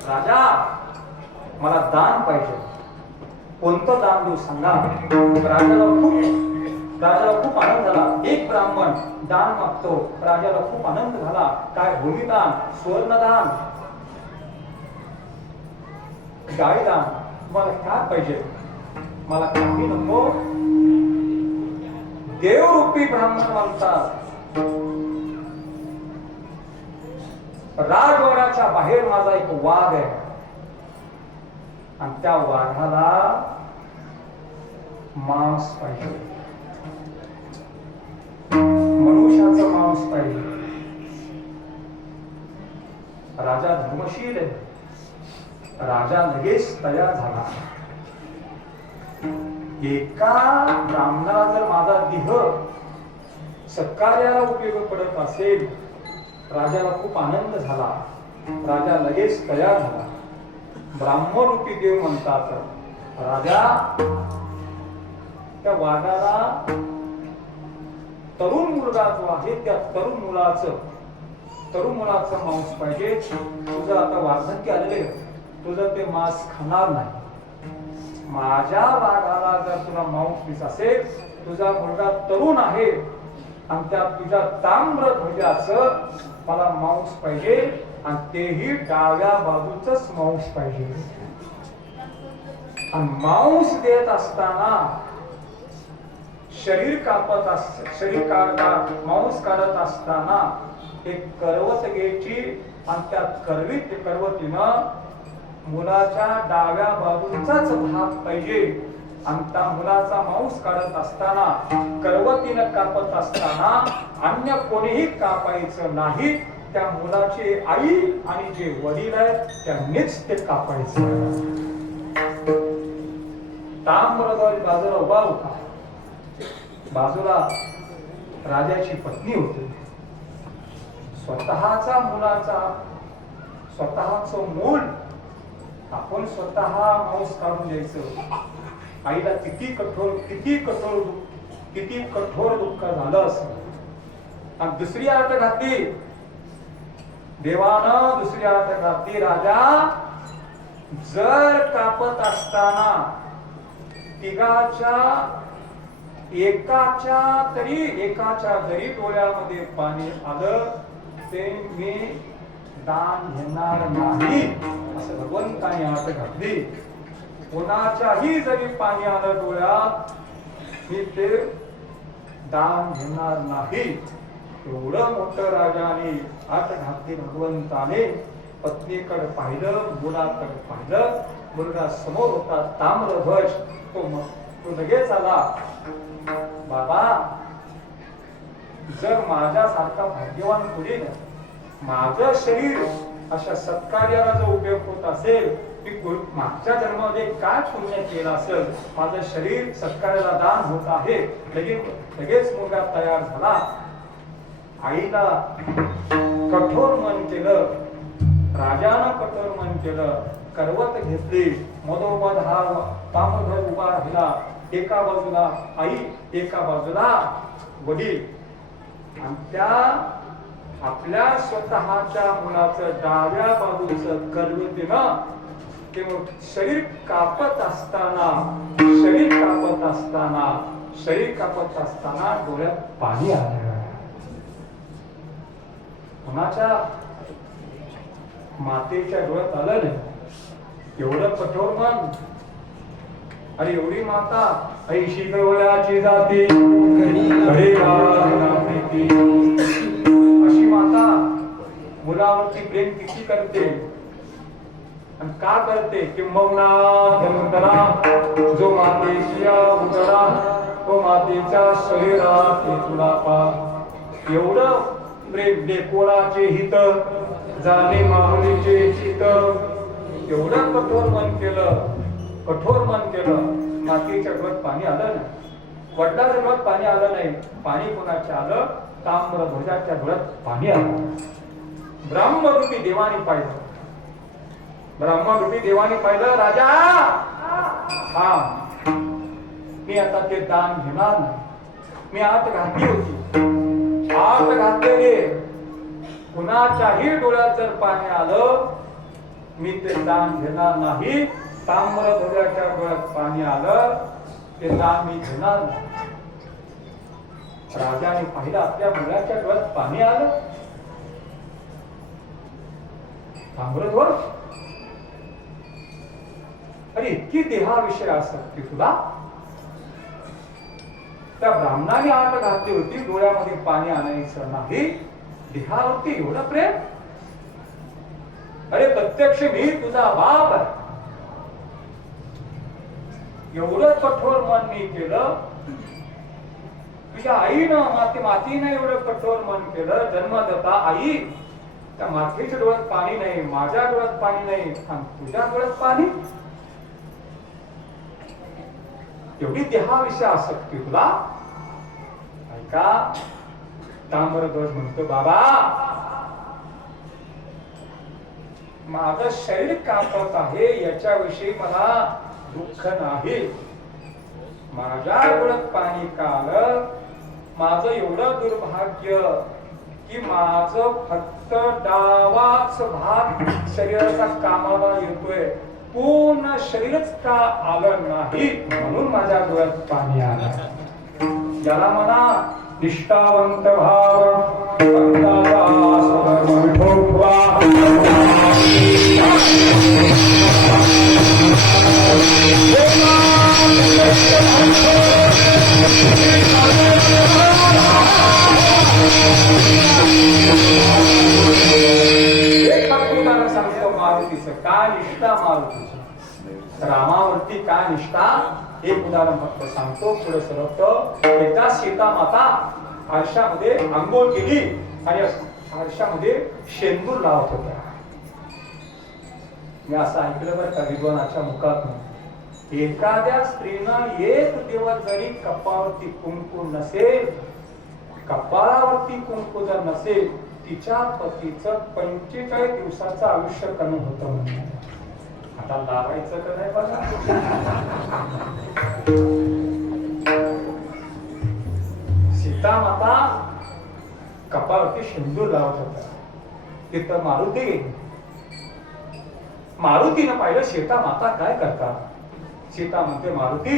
राजा, मला दान पाहिजे. कोणतं दान देऊ सांगा. राजाला खूप आनंद झाला. एक ब्राह्मण दान मागतो. राजाला खूप आनंद झाला. काय? भूमिदान, सुवर्णदान, गायदान. तुम्हाला काय पाहिजे? मला काही नको. देवरूपी ब्राह्मण म्हणतात. राजवाड्याच्या बाहेर माझा एक वाघ आहे आणि त्या वाघाला मांस पाहिजे. मनुष्याचं मांस पाहिजे. राजा धर्मशील आहे. राजा लगेच तयार झाला. एका ब्राह्मणाला जर माझा देह सत्कार्याला उपयोग पडत असेल, राजाला खूप आनंद झाला. राजा लगेच तयार झाला. ब्राह्मण रूपी देव म्हणतात, राजा त्या वाघाला तरुण मुलगा जो आहे त्या तरुण मुलाचं मांस पाहिजे. तुझं आता वार्धक्य आलेले, तुझं ते मांस खाणार नाही. माझ्या वाघाला जर तुला मांस पीस असेल, तुझा मुलगा तरुण आहे आणि त्या तुझ्या ताम्र ध्वजाचं मला मांस पाहिजे आणि तेही डाव्या बाजूचंच मांस पाहिजे. आणि मांस देत असताना मांस काढत असताना एक करवत घ्यायची आणि त्या करवतीनं मुलाच्या डाव्या बाजूचाच भाग पाहिजे. आणि त्या मुलाचा मांस काढत असताना, करवतीनं कापत असताना अन्य कोणीही कापायचं नाही. त्या मुलाची आई आणि जे वडील आहेत त्यांनीच ते कापायचं. ताम्रध्वज बाजूला उभा होता. बाजूला राजाची पत्नी होती. स्वतःचा मुलाचा स्वतःचं मूल आपण स्वतः मांस काढून द्यायचं. आईला किती कठोर दुःख झालं असं. आणि दुसरी आट घातली देवानं. दुसरी आट घातली, राजा जर कापत असताना एकाच्या जरी डोळ्यामध्ये पाणी आलं ते मी दान घेणार नाही असं भगवंताने आट घातली. कोणाच्याही जरी पाणी आलं डोळ्यात, मी ते दान घेणार नाही. एवढं मोठं राजाने आट घातली भगवंताने. पत्नीकडे पाहिलं, मुलाकडे पाहिलं. मुलगा समोर होता, ताम्रध्वज. तो लगेच आला. बाबा, जर माझ्यासारखा भाग्यवान पुढे माझं शरीर अशा सत्कार्याला जो उपयोग होत असेल, मी मागच्या जन्मामध्ये काय पुण्य केलं असेल, माझं शरीर सत्कार्याला दान होत आहे. लगेच मुलगा तयार झाला. आईला कठोर मन केलं. राजानं कठोर मन केलं. करवत घेतली. मधोमध हा ताम्रध्वज उभा राहिला. एका बाजूला आई, एका बाजूला वडील. आणि त्या आपल्या स्वतःच्या मुलाचं डाव्या बाजूचं करवतीनं ते शरीर कापत असताना डोळ्यात पाणी आलं. कुणाच्या मातेच्या डोळ्यात आलं नाही. एवढं कठोर मन. अरे एवढी माता ऐशी गवळ्याची जाती अशी माता मुलावरती प्रेम किती करते आणि का करते? किंबहुना धनुधरा जो मातेची उदरा तो मातेच्या शरीरात तुला पा. एवढं प्रेम. लेकोळाचे हित जाणे माऊलीचे हित. एवढं कठोर मन केलं. मातेच्या डोळ्यात पाणी आलं नाही. वडिलांच्या डोळ्यात पाणी आलं नाही. पाणी कोणाच्या आलं? ताम्रध्वजाच्या डोळ्यात पाणी आलं. ब्रह्मरूपी देवाने पाहिलं. राजा, हा मी आता ते दान घेणार नाही. मी आत घातली होती. आत घातलेले कुणाच्याही डोळ्यात जर पाणी आलं, मी ते दान घेणार नाही. ताम्रध्वजाच्या डोळ्यात पाणी आलं ते दान मी घेणार नाही. राजाने पाहिलं आपल्या मुलाच्या डोळ्यात पाणी आलं. ताम्रध्वज, अरे इतकी देहाविषयी आसक्ती तुला? त्या ब्राह्मणाने आट घातली होती डोळ्यामध्ये पाणी आणायचं नाही, देहावरती एवढं प्रेम? अरे प्रत्यक्ष मी तुझा बाप आहे, एवढं कठोर मन मी केलं. तुझ्या आईनं मातीनं एवढं कठोर मन केलं. जन्मदाता आई, त्या मातेच्या डोळ्यात पाणी नाही, माझ्या डोळ्यात पाणी नाही, तुझ्या डोळ्यात पाणी? एवढी देहाविषयी आसक्ती तुला? ऐका, ताम्रध्वज म्हणतो, बाबा माझं शरीर कापत आहे याच्याविषयी मला दुःख नाही. माझ्या डोळ्यात पाणी का आलं? माझं एवढं दुर्भाग्य की माझं फक्त डावाच भाग शरीराचा कामाला येतोय, पूर्ण शरीरच का आलं नाही, म्हणून माझ्या डोळ्यात पाणी आलं. ज्याला म्हणा निष्ठावंत भाव, भक्ताचा स्वधर्म भोगवा. सांगतो मारुतीचं काय निष्ठा, मारुतीचं रामावरती काय निष्ठा, एक उदाहरण फक्त सांगतो, पुढे सरकतो. एकदा सीता माता आरशामध्ये आंघोळ केली आणि आरशामध्ये शेंदूर लावत होत्या. मी असं ऐकलं बरं का विद्वानाच्या मुखातून, एखाद्या स्त्रीनं एक दिवस जरी कपाळावरती कुंकू नसेल, कपाळावरती कुंकू जर नसेल, तिच्या पतीचं 45 दिवसाचं आयुष्य कमी होतं म्हणून. आता लावायचं का नाही बघा. सीता माता कपाळावरती शेंदूर लावत होता. तिथं मारुतीनं पाहिलं सीता माता काय करतात. सीता म्हणते, मारुती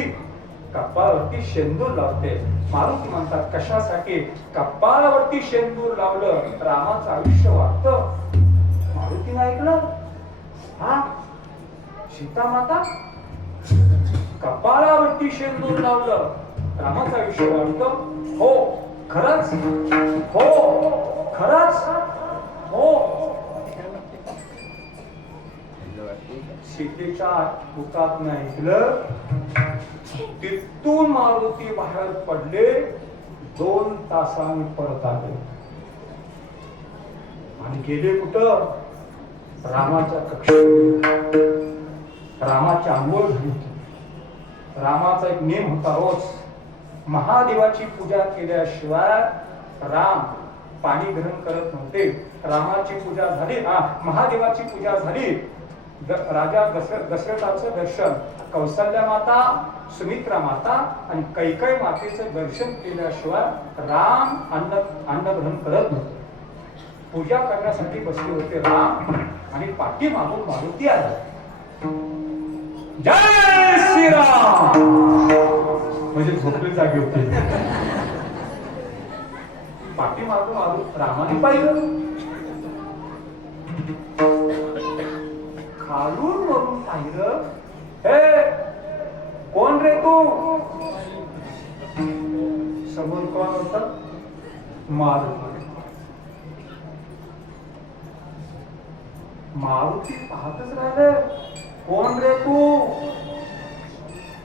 कपाळावरती शेंदूर लावते. मारुती म्हणतात, कशासाठी? कपाळावरती शेंदूर लावलं रामाचं आयुष्य वाढतं. मारुतीनं ऐकलं, हा सीता माता कपाळावरती शेंदूर लावलं रामाचं आयुष्य वाढतं? हो खरंच, हो खरंच, हो. सीतेच्या मुखातून ऐकलं. तिथून मारुती बाहेर पडले. 2 तासांनी परत आले आणि गेले कुठं? रामाच्या कक्षेत. रामाची आंघोळ झाली होती. रामाचा एक नेम होता, रोज महादेवाची पूजा केल्याशिवाय राम पाणी ग्रहण करत नव्हते. रामाची पूजा झाली, महादेवाची पूजा झाली, राजा दशरथाचं दर्शन, कौसल्या माता, सुमित्रा माता आणि कैकेयी मातेचं दर्शन केल्याशिवाय राम अन्न ग्रहण करत नव्हते. पूजा करण्यासाठी बसले होते राम आणि पाठीमागून मारुती आला. जय श्रीराम म्हणजे झोपले जागे होते. पाठीमागून रामाने पाहिलं, खालून वरून पाहिलं. हे कोण रे तू? समोर कोण होता? मारुती. मारुती पाहतच राहिले. कोण रे तू?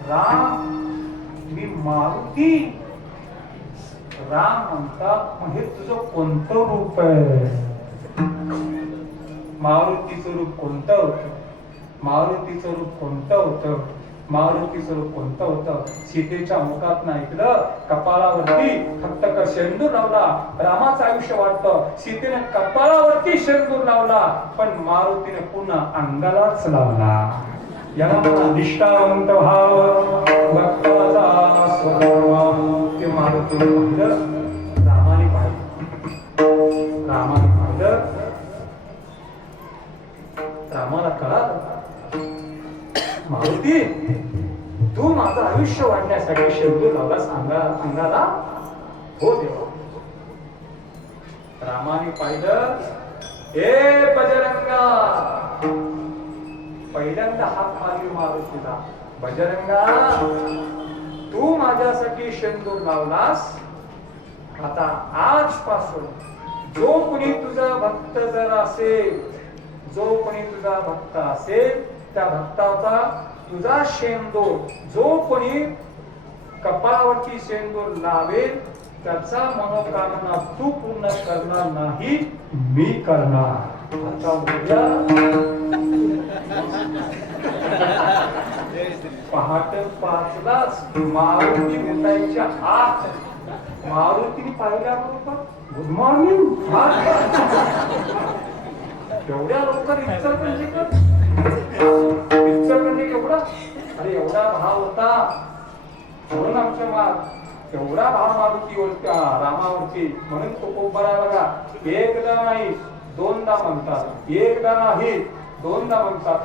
राम. मी मारुती. राम म्हणतात, हे तुझं कोणतं रूप आहे? मारुतीचं रूप कोणतं होतं? मारुतीचं रूप कोणतं होतं? मारुतीचं रूप कोणतं होतं? सीतेच्या मुखात ऐकलं, कपाळावरती फक्त शेंदूर लावला, रामाचं आयुष्य वाढतं. सीतेने कपाळावरती शेंदूर लावला, पण मारुतीने पुन्हा अंगालाच लावला. याला म्हणा निष्ठावंत भाव, भक्ताचा स्वधर्म. ते मारुतीने पाहिलं, रामाने पाहिलं. रामाने पाहिलं, रामाला कळालं मारुती, तू माझं आयुष्य वाढण्यासाठी शेंदूर लावलास अंगाला? हो देवा. रामाने पाहिलं, हे बजरंगा, पहिल्यांदा हात मारली मारुतीला, बजरंगा तू माझ्यासाठी शेंदूर लावलास, आता आजपासून जो कोणी तुझा भक्त जर असेल, जो कोणी तुझा भक्त असेल, त्या भक्ताचा तुझा शेंदूर जो कोणी कपाळावरती शेंदूर लावेल त्याचा मनोकामना तू पूर्ण करणार नाही, मी करणार. आता उद्या पहाटे 5लाच मारुती भेटायच्या आत मारुतीने पाहिल्याबरोबर गुड मॉर्निंग, एवढ्या लवकर इचलकरंजी एवढा, अरे एवढा भाव होता म्हणून आमच्या मात एवढा भाव मारुतीवरती रामावरती, म्हणून तो खूप बरा बघा, एकदा नाही दोनदा म्हणतात, एकदा नाही दोनदा म्हणतात,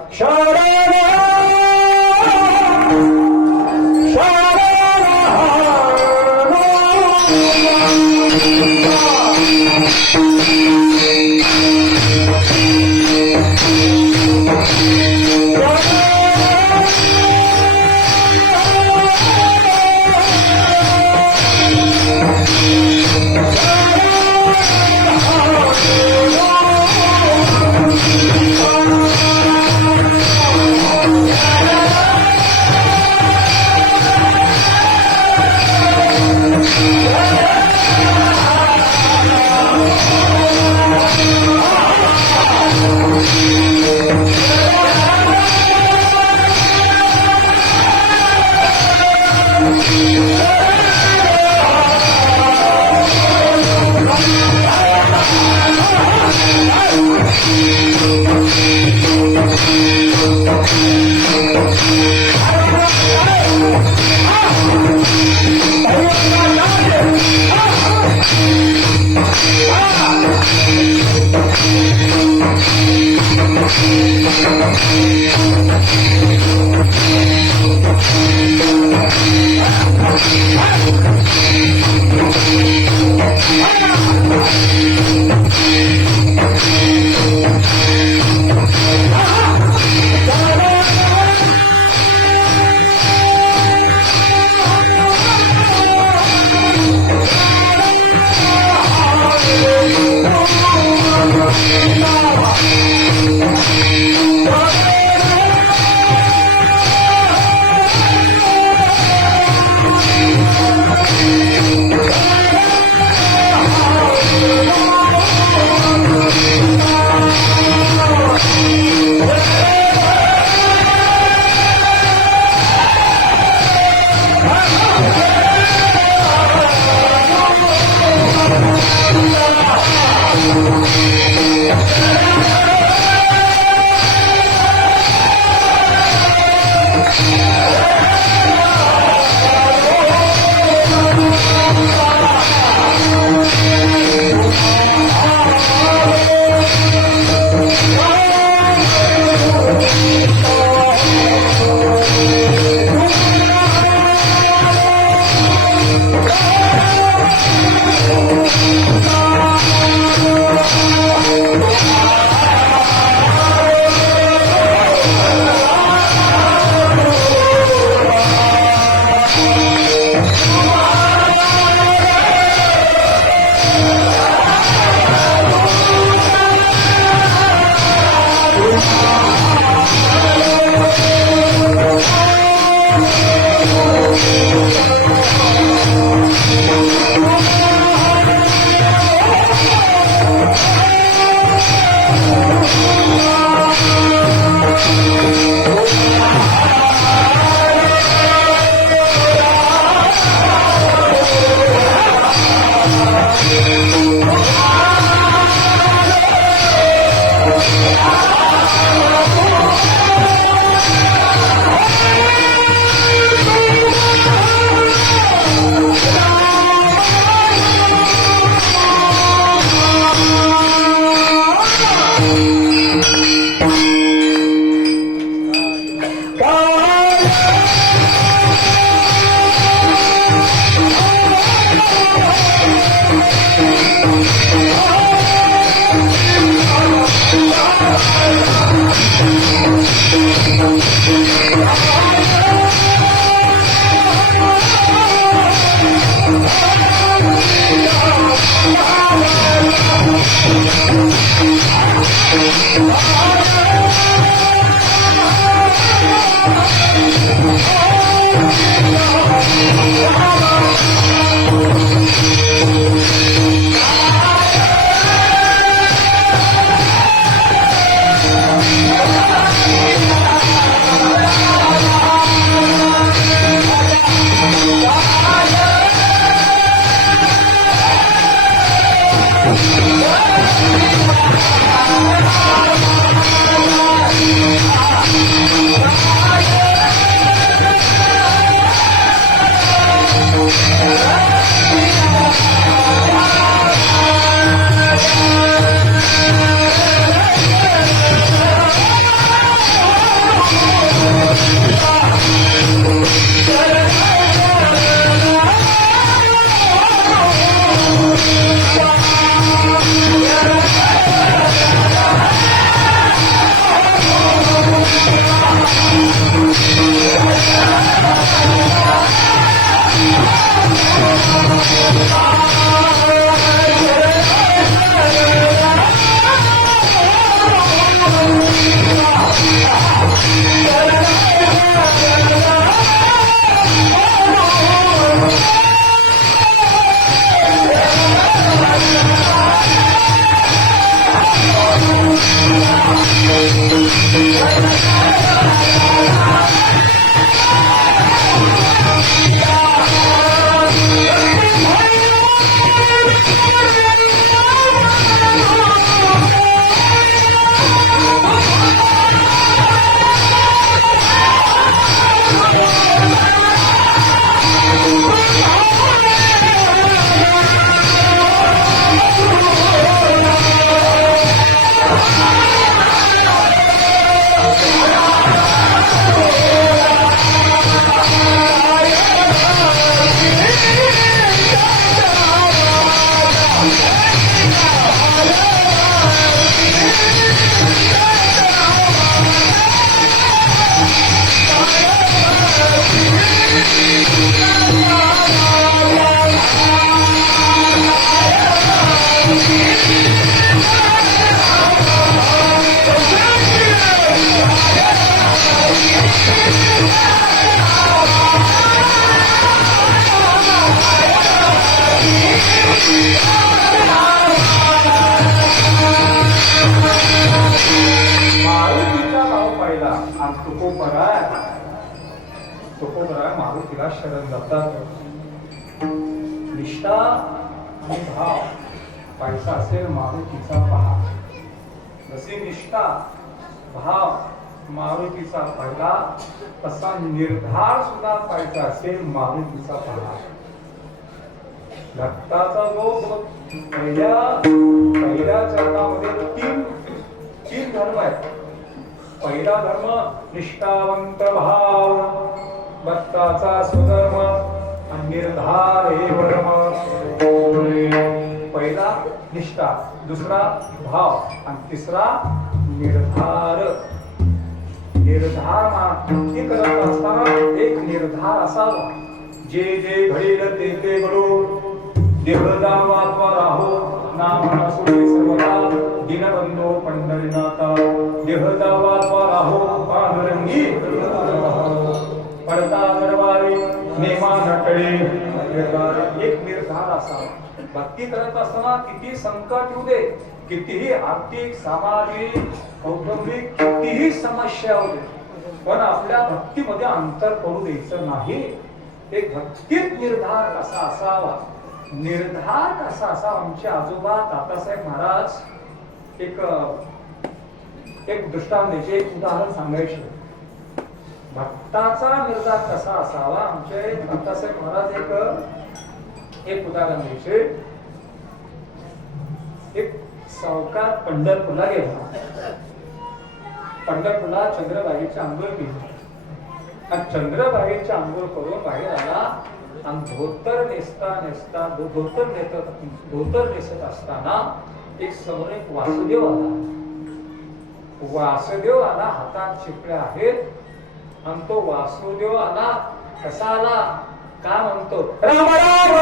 आणि तुकोबरा मारुतीला शरण जातात. निष्ठा आणि भाव पाहिजे असेल मारुतीचा पहा. जशी निष्ठा भाव मारुतीचा पहिला तसा निर्धार सुद्धा पाहिजे असेल मारुतीचा पहा. भक्ताचा जो पहिल्या चरणामध्ये तीन धर्म आहेत. पहिला धर्म निष्ठावंत भाव, भक्ताचा स्वधर्म आणि निर्धार हे धर्म. पहिला निष्ठा, दुसरा भाव आणि तिसरा निर्धार. निर्धार भक्ती करत असताना एक निर्धार असावा. जे जे घडेल ते ते घडो, देहदावात्वा राहो, नाम नसुडे सर्वदा, दीनबंधो पंढरीनाथा. देहदावात्वा राहो, पांडुरंगी पडता दरबारी, नेमा नटळे. एक निर्धार असावा. भक्ती करत असताना किती संकट येऊ दे, कितीही आर्थिक सामाजिक कौटुंबिक कितीही समस्या होऊ दे, पण आपल्या भक्तीमध्ये अंतर पडू द्यायचं नाही. एक भक्तीत निर्धार कसा असावा, निर्धार कसा असावा. आमचे आजोबा तात्यासाहेब महाराज एक दृष्टांत, एक उदाहरण सांगायचे. भक्ताचा निर्धार कसा असावा. आमचे तात्यासाहेब महाराज एक उदाहरण द्यायचे. एक सावकार पंढरपूरला गेला. पंढरपूरला चंद्रबाईची आंघोळ केली आणि चंद्रबाईची आंघोळ करून बाहेर आला आणि धोतर नेसत असताना एक समोर एक वासुदेव आला. वासुदेव आला, हातात चिपळ्या आहेत आणि तो वासुदेव आला. कसा आला, का म्हणतो, राम राम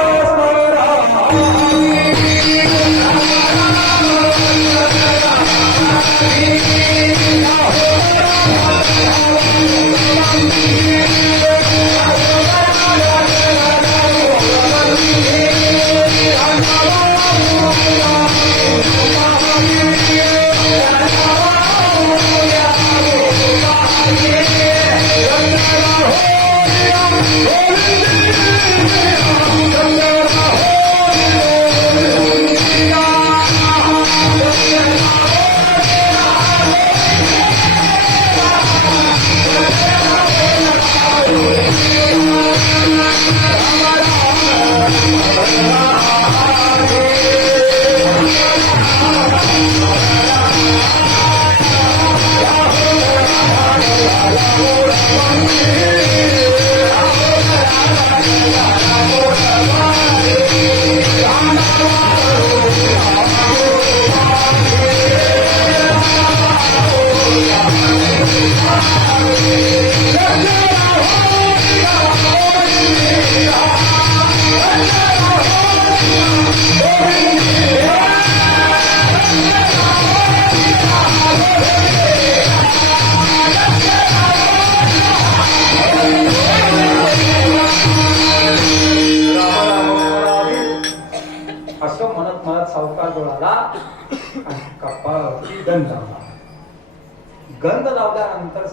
गंध लावल्यानंतर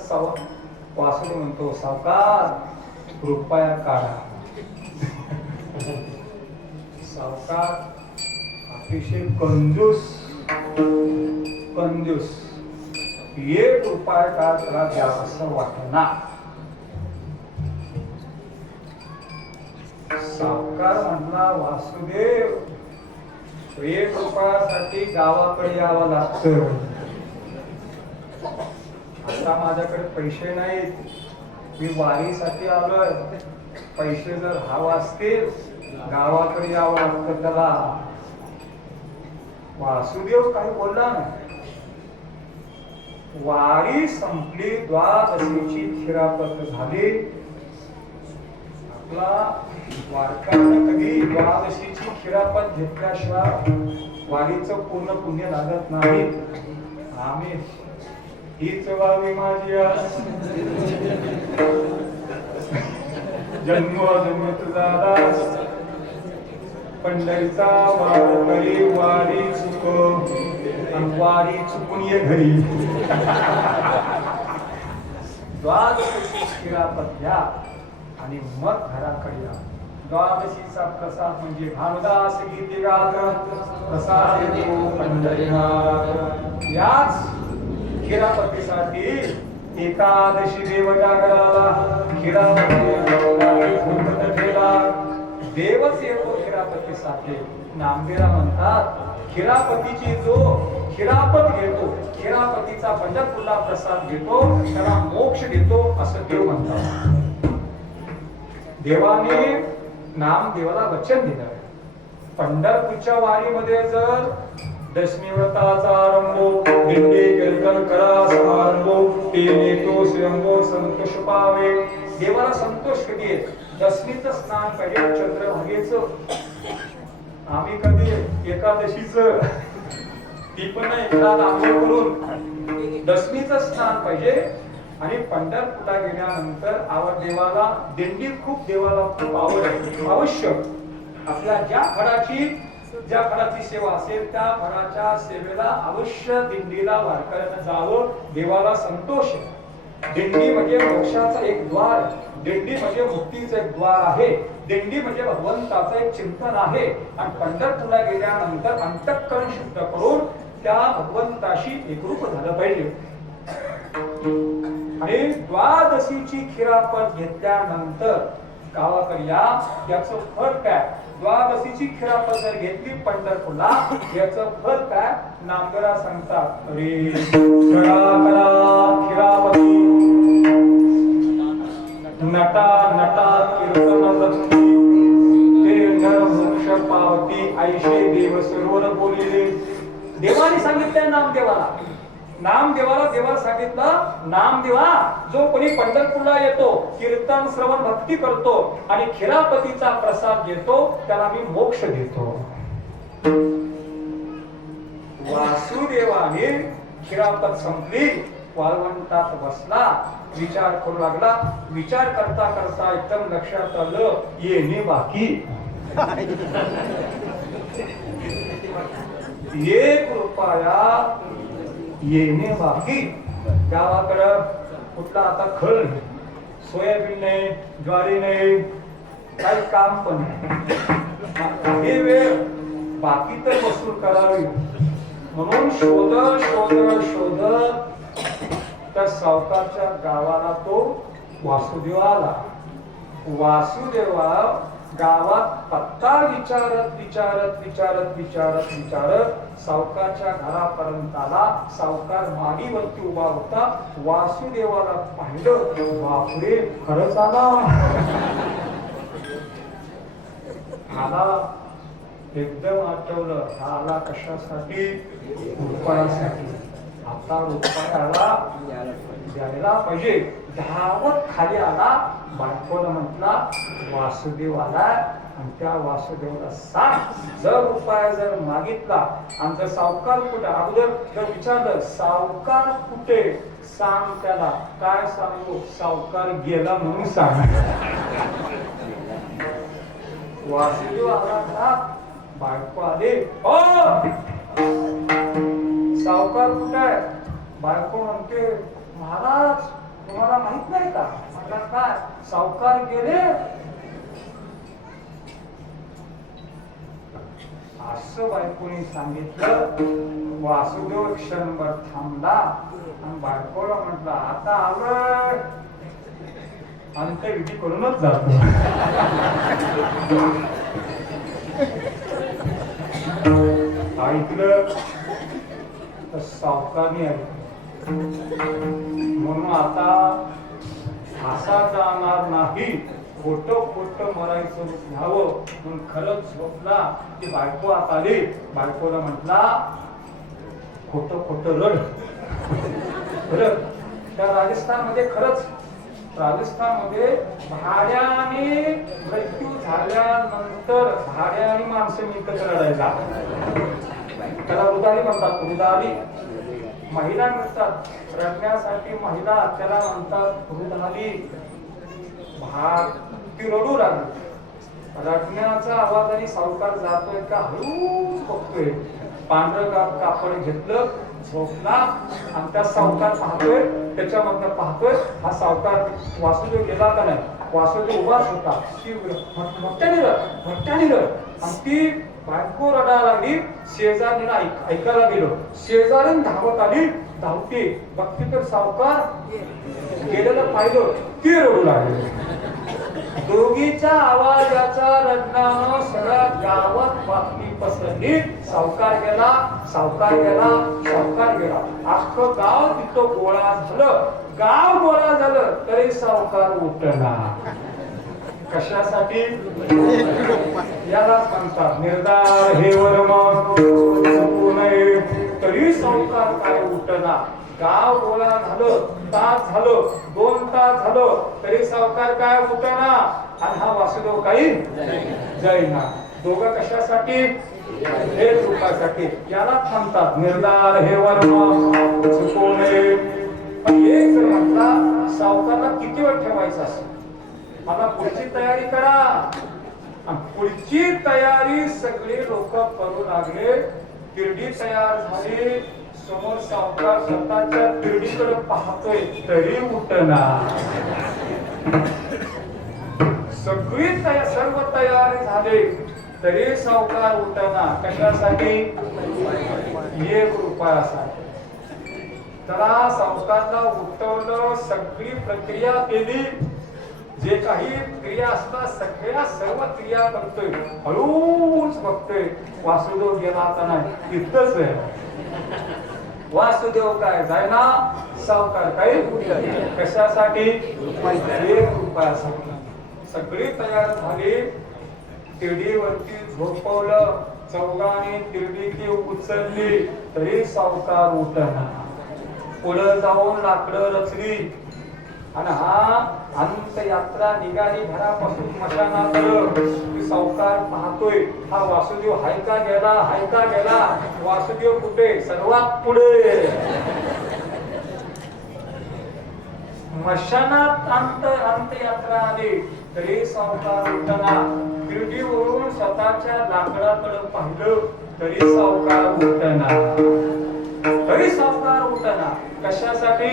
वासुदेव म्हणतो, सावकार रुपया काढा. सावकार अतिशय कंजूस. एक रुपया का त्याला द्यावं असं वाटना. सावकार म्हटला, वासुदेव 1 रुपयासाठी गावाकडे यावं लागतं. आता माझ्याकडे पैसे नाहीत, मी वारीसाठी आलोय. पैसे जर हवा असतील गावाकडे यावं लागतं त्याला. वासुदेव काही बोलला नाही. वारी संपली, द्वादशीची खिरापत झाली. आपला वारकऱ्याने कधी द्वादशीची खिरापत घेतल्याशिवाय वारीचं पूर्ण पुण्य लागत नाही. आम्ही हीच व्हावी माझी आस, जन्मोजन्मी तुझा दास. पंढरीचा वारकरी वारी चुक आणि वारी चुकून ये घरी. द्वादशी शिरापत घ्या आणि मग घराकडे या. द्वादशीचा प्रसाद म्हणजे भानुदास गीते गात प्रसाद येतो पंढरीनाथ. याच खिरापतीसाठी एकादशी देव जागराला देवच येतो खिरापतीसाठी. नामदेवला म्हणतात खिरापतीची जो खिरापत घेतो, खिरापतीचा पंढरपूरला प्रसाद घेतो, त्याला मोक्ष देतो असं देव म्हणतात. देवाने नामदेवाला वचन दिलं पंढरपूरच्या वारीमध्ये जर दशमी व्रताचा आरंभ दिंडी कीर्तन करा समारंभ तेने तो स्वयंभो संतोष पावे. देवाला संतोष कधी आहे? दशमीचं स्नान पाहिजे चंद्रभागेचं. आम्ही कधी एकादशीचं ती पण नाही करून दशमीचं स्नान पाहिजे. आणि पंढरपूरला गेल्यानंतर देवाला दिंडी खूप देवाला खूप आवड आहे. अवश्य आपल्या ज्या फळाची सेवा असेल त्या फळाच्या सेवेला अवश्य दिंडीला वारकऱ्यांना जावं. देवाला संतोष आहे. दिंडी म्हणजे मोक्षाचा एक द्वार, दिंडी म्हणजे मुक्तीचं एक द्वार आहे, दिंडी म्हणजे भगवंताचं एक चिंतन आहे. आणि पंढरपूरला गेल्यानंतर अंतःकरण शुद्ध करून त्या भगवंताशी एकरूप झालं पाहिजे. आणि द्वादशीची खिरापत घेतल्यानंतर गावाकडे या. याचं फळ काय? द्वादशीची खिरापत जर घेतली पंढरपूरला याचं फळ काय? नामदेवला सांगतात रे करा खिरापती नटा नटा कीर्तन ते नर मोक्ष पावती ऐशे देव सर्वर बोलिले. देवाने सांगितलंय नामदेवाला देवाला सांगितलं नामदेवा जो कोणी पंढरपूरला येतो, कीर्तन श्रवण भक्ती करतो आणि खिरापतीचा प्रसाद घेतो त्याला मी मोक्ष देतो. वासुदेवाने खिरापत संपली, वाळवंटात बसला, विचार करू लागला. विचार करता करता एकदम लक्षात आलं येणे बाकी. एक रुपया येणे बाकी. गावाकडं कुठला आता खळ नाही, सोयाबीन नाही, ज्वारी नाही, काही काम पण नाही. हे वेळ बाकी तर वसूल करावी म्हणून शोधत त्या सावकारच्या गावाला तो वासुदेव आला. वासुदेवा गावात पत्ता विचारत सावकारच्या घरापर्यंत आला. सावकार माडीवरती उभा होता. वासुदेवाला पाहिलं, बापरे खरंच आला. एकदम आठवलं हा आला कशासाठी? रुपयासाठी. आता रुपयाला द्यायला पाहिजे. धावत खाली आला. बायकोला म्हटला वासुदेव आला आणि त्या वासुदेवाला सांग जर रुपया जर मागितला आणि जर सावकार कुठे अगोदर जर विचारलं सावकार कुठे सांग, त्याला काय सांगू? सावकार गेला म्हणून सांग. वासुदेव आला का? बायको आले, ओ सावकार कुठे? बायको म्हणते महाराज तुम्हाला माहित नाही का? म्हटलं काय? सावकार गेले. असं बायकोने सांगितलं. वासुदेव क्षणभर थांबला आणि बायकोला म्हटलं आता आलोय, अंत्यविधी करूनच जातो. ऐकलं तर सावकारने ऐकलं. म्हणून आता असा जाणार नाही, खोटं मरायचं घ्यावं म्हणून खरंच झोपला. ती बायको आता आली. बायकोला म्हटला खोटं रड. त्या राजस्थानमध्ये खरंच राजस्थानमध्ये भाड्याने मृत्यू झाल्यानंतर भाड्याने माणसं मिळत रडायला. त्याला रुदाली म्हणतात. रुदाली महिला मिळतात रडण्यासाठी. महिला त्याला म्हणतात रुदाली. ती रडू लागली. रडण्याचा आवाजाने सावकार जातोय का हळूच बघतोय. पांढरं कापड घेतलं, झोपला आणि त्या सावकार पाहतोय, त्याच्यामधनं पाहतोय हा सावकार वासुदेव गेला का नाही, वासुदेव उभाच होता. ती मोठ्याने आणि ती बायको रडायला लागली. शेजारीला ऐकायला गेलो, शेजारीन धावत आली, धावते बघते तर सावकार गेलेलं पाहिलं ती रडू लागली. दोघीच्या आवाजाचा रडण्यानं सगळ्या गावात बातमी पसरली. सावकार गेला, सावकार गेला, सावकार गेला. अख्खं गाव तिथं गोळा झालं. गाव गोळा झालं तरी सावकार उठला. कशासाठी? यालाच म्हणतात निर्धार हे वर्म चुकू नये. तरी सावकार काय उठला. गाव गोळा झालं, तास झालं, 2 तास झालं तरी सावकार काय उठना. आणि हा वासुदेव काही जाईना. दोघं कशासाठी? हे चुकासाठी. यालाच म्हणतात निर्धार हे वर्म चुकू नये. पण एक जर म्हटला सावकारला किती वेळ ठेवायचा असेल, मला पुढची तयारी करा. पुढची तयारी सगळे लोक करू लागले. तिरडी तयार झाली. समोर सावकार स्वतःच्या तिरडीकडे पाहतोय तरी उठना. सगळी सर्व तयारी झाली तरी सावकार उठना. कशासाठी? एक रुपयासाठी. त्याला सावकारला उठवलं, सगळी प्रक्रिया केली. जे काही क्रिया असतात सगळ्या सर्व क्रिया करतोय. हळूच बघतोय वासुदेव गेला का नाही. इथंच आहे वासुदेव काय जायना, सावकार काही कशासाठी? 1 रुपयासाठी. सगळी तयार झाली. तिरडीवरती झोपवलं. चौघाने तिरडी ती उचलली तरी सावकार उठना. पुढे जाऊन लाकडं रचली आणि हा अंतयात्रा निघाली घरापासून मशानाकडे. सावकार पाहतोय हा वासुदेव हाय का गेला, हाय का गेला. वासुदेव कुठे? सर्वात पुढे. मशानात अंतयात्रा आली तरी सावकार उठना. तिरडीवरून स्वतःच्या लाकडाकडे पाहिलं तरी सावकार उठना. तरी सावकार उठना. कशासाठी?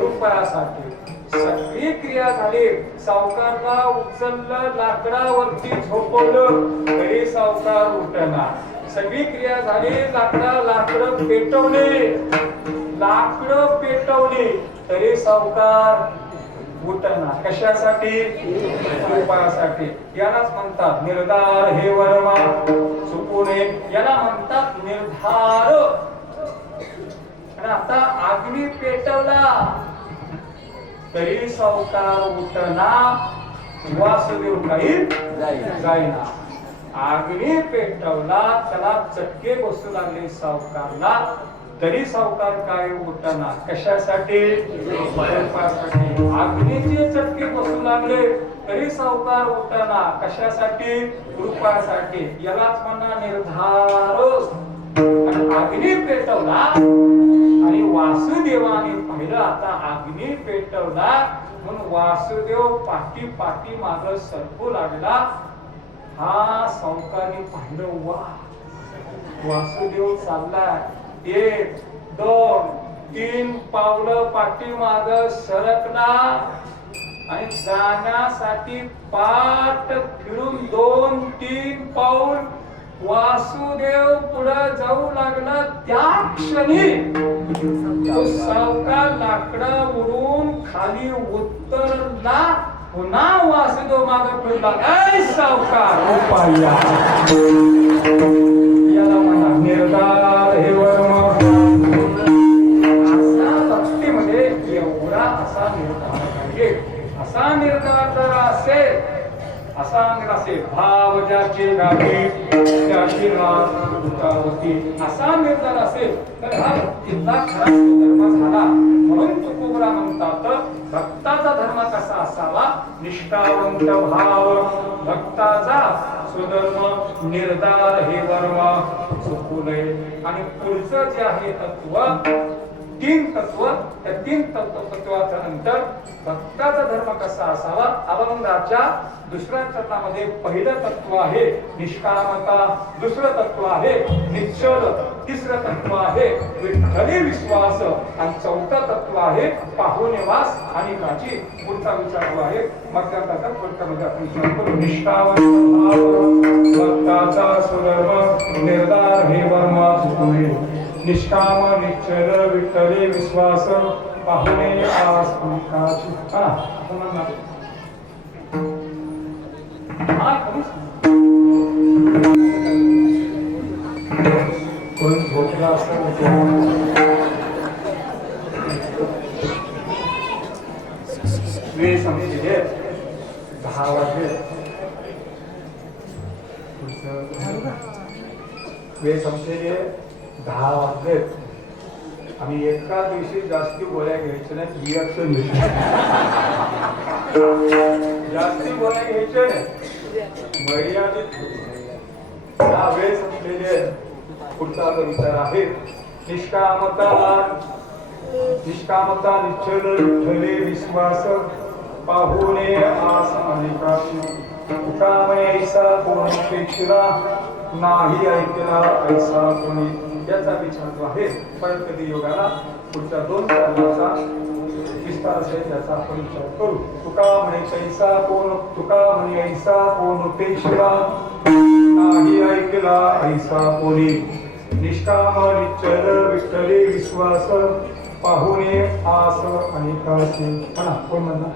रुपयासाठी. सगळी क्रिया झाली. सावकारला उचललं, लाकडावरती झोपवलं तरी सावकार उठना. सगळी क्रिया झाली. लाकडं पेटवली, लाकडं पेटवली तरी सावकार उठना. कशासाठी? रुपयासाठी. यालाच म्हणतात निर्धार हे वर्मा चुकू नये. याला म्हणतात निर्धार. आणि आता अग्नी पेटवला तरी सावकार उठना. वासुदेव काही जाईना. अग्नी पेटवला, त्याला चटके बसू लागले सावकारला तरी सावकार काय उठना. कशासाठी? अग्नीचे चटके बसू लागले तरी सावकार उठना. कशासाठी? रुपयासाठी. यालाच म्हणा निर्धार. अग्नी पेटवला आणि वासुदेवाने पाहिलं आता अग्नी पेटवला म्हणून वासुदेव पाठी माग सरकू लागला. हा सावकारने पाहिलं, वा वासुदेव चालला. 1, 2, 3 पावलं पाठीमाग सरकला आणि जाण्यासाठी पाठ फिरून 2, 3 पाऊल वासुदेव पुढे जाऊ लागला. त्या क्षणी तो सावकार लाकडं उडून खाली उतरला. पुन्हा वासुदेव मागे फिरला. ऐ सावकार उपाया. याला म्हणा निर्धार हे वर्म. असा भक्तीमध्ये एवढा असा निर्धार पाहिजे. असा निर्धार जर असेल, असा असे भाव ज्याचे गावी त्याची दुखावती. असा निर्धार असेल तर हा भक्तीचा खरा धर्म झाला. म्हणून तुकोबरा म्हणतात भक्ताचा धर्म कसा असावा? निष्ठावंत भाव भक्ताचा स्वधर्म निर्धार हे वर्म चुकू नये. आणि पुढचं जे आहे तत्व तीन तत्व, त्या तीन तत्वाच्या नंतर भक्ताचा धर्म कसा असावा, अभंगाच्या दुसऱ्या चरणामध्ये पहिलं तत्व आहे निष्कामता, दुसरं तत्व आहे निश्चल, तिसरं तत्व आहे विठ्ठली विश्वास आणि चौथं तत्व आहे पाहुणेवास आणि काची. पुढचा विचार आहे मग त्या पुढच्यामध्ये आपण विचार करू. निष्काम भक्ताचा सुधर्म निर्धार हे वर्मा चुकवे, निष्काम निश्चल विठ्ठली विश्वास पाहुणे आस आणि काची. कोण झोपला असता वेळ समजले 10 वाजले. वेळ समजले 10 वाजले. आम्ही एका दिवशी जास्ती गोळ्या घ्यायच्या नाहीत, रिॲक्शन जास्ती गोळ्या घ्यायच्या नाही, मर्यादित. हा वेळ संपलेले. पुढचा विचार आहे निष्कामता, निष्कामता निश्चल विठ्ठले विश्वास पाहुणे आस अनेका, काम ऐसा कोणी पेक्षिला नाही ऐकला ऐसा कोणी. याचा विचार जो आहे परत कधी योगाला पुढच्या 2 चरणाचा विस्तार असेल याचा आपण विचार करू. तुका म्हणे कैसा कोण, तुका म्हणे ऐसा कोण पेक्षिला नाही ऐकला ऐसा कोणी, निष्काम निश्चल विठ्ठली विश्वास पाहुणे आस अनेकासी. कोण म्हणा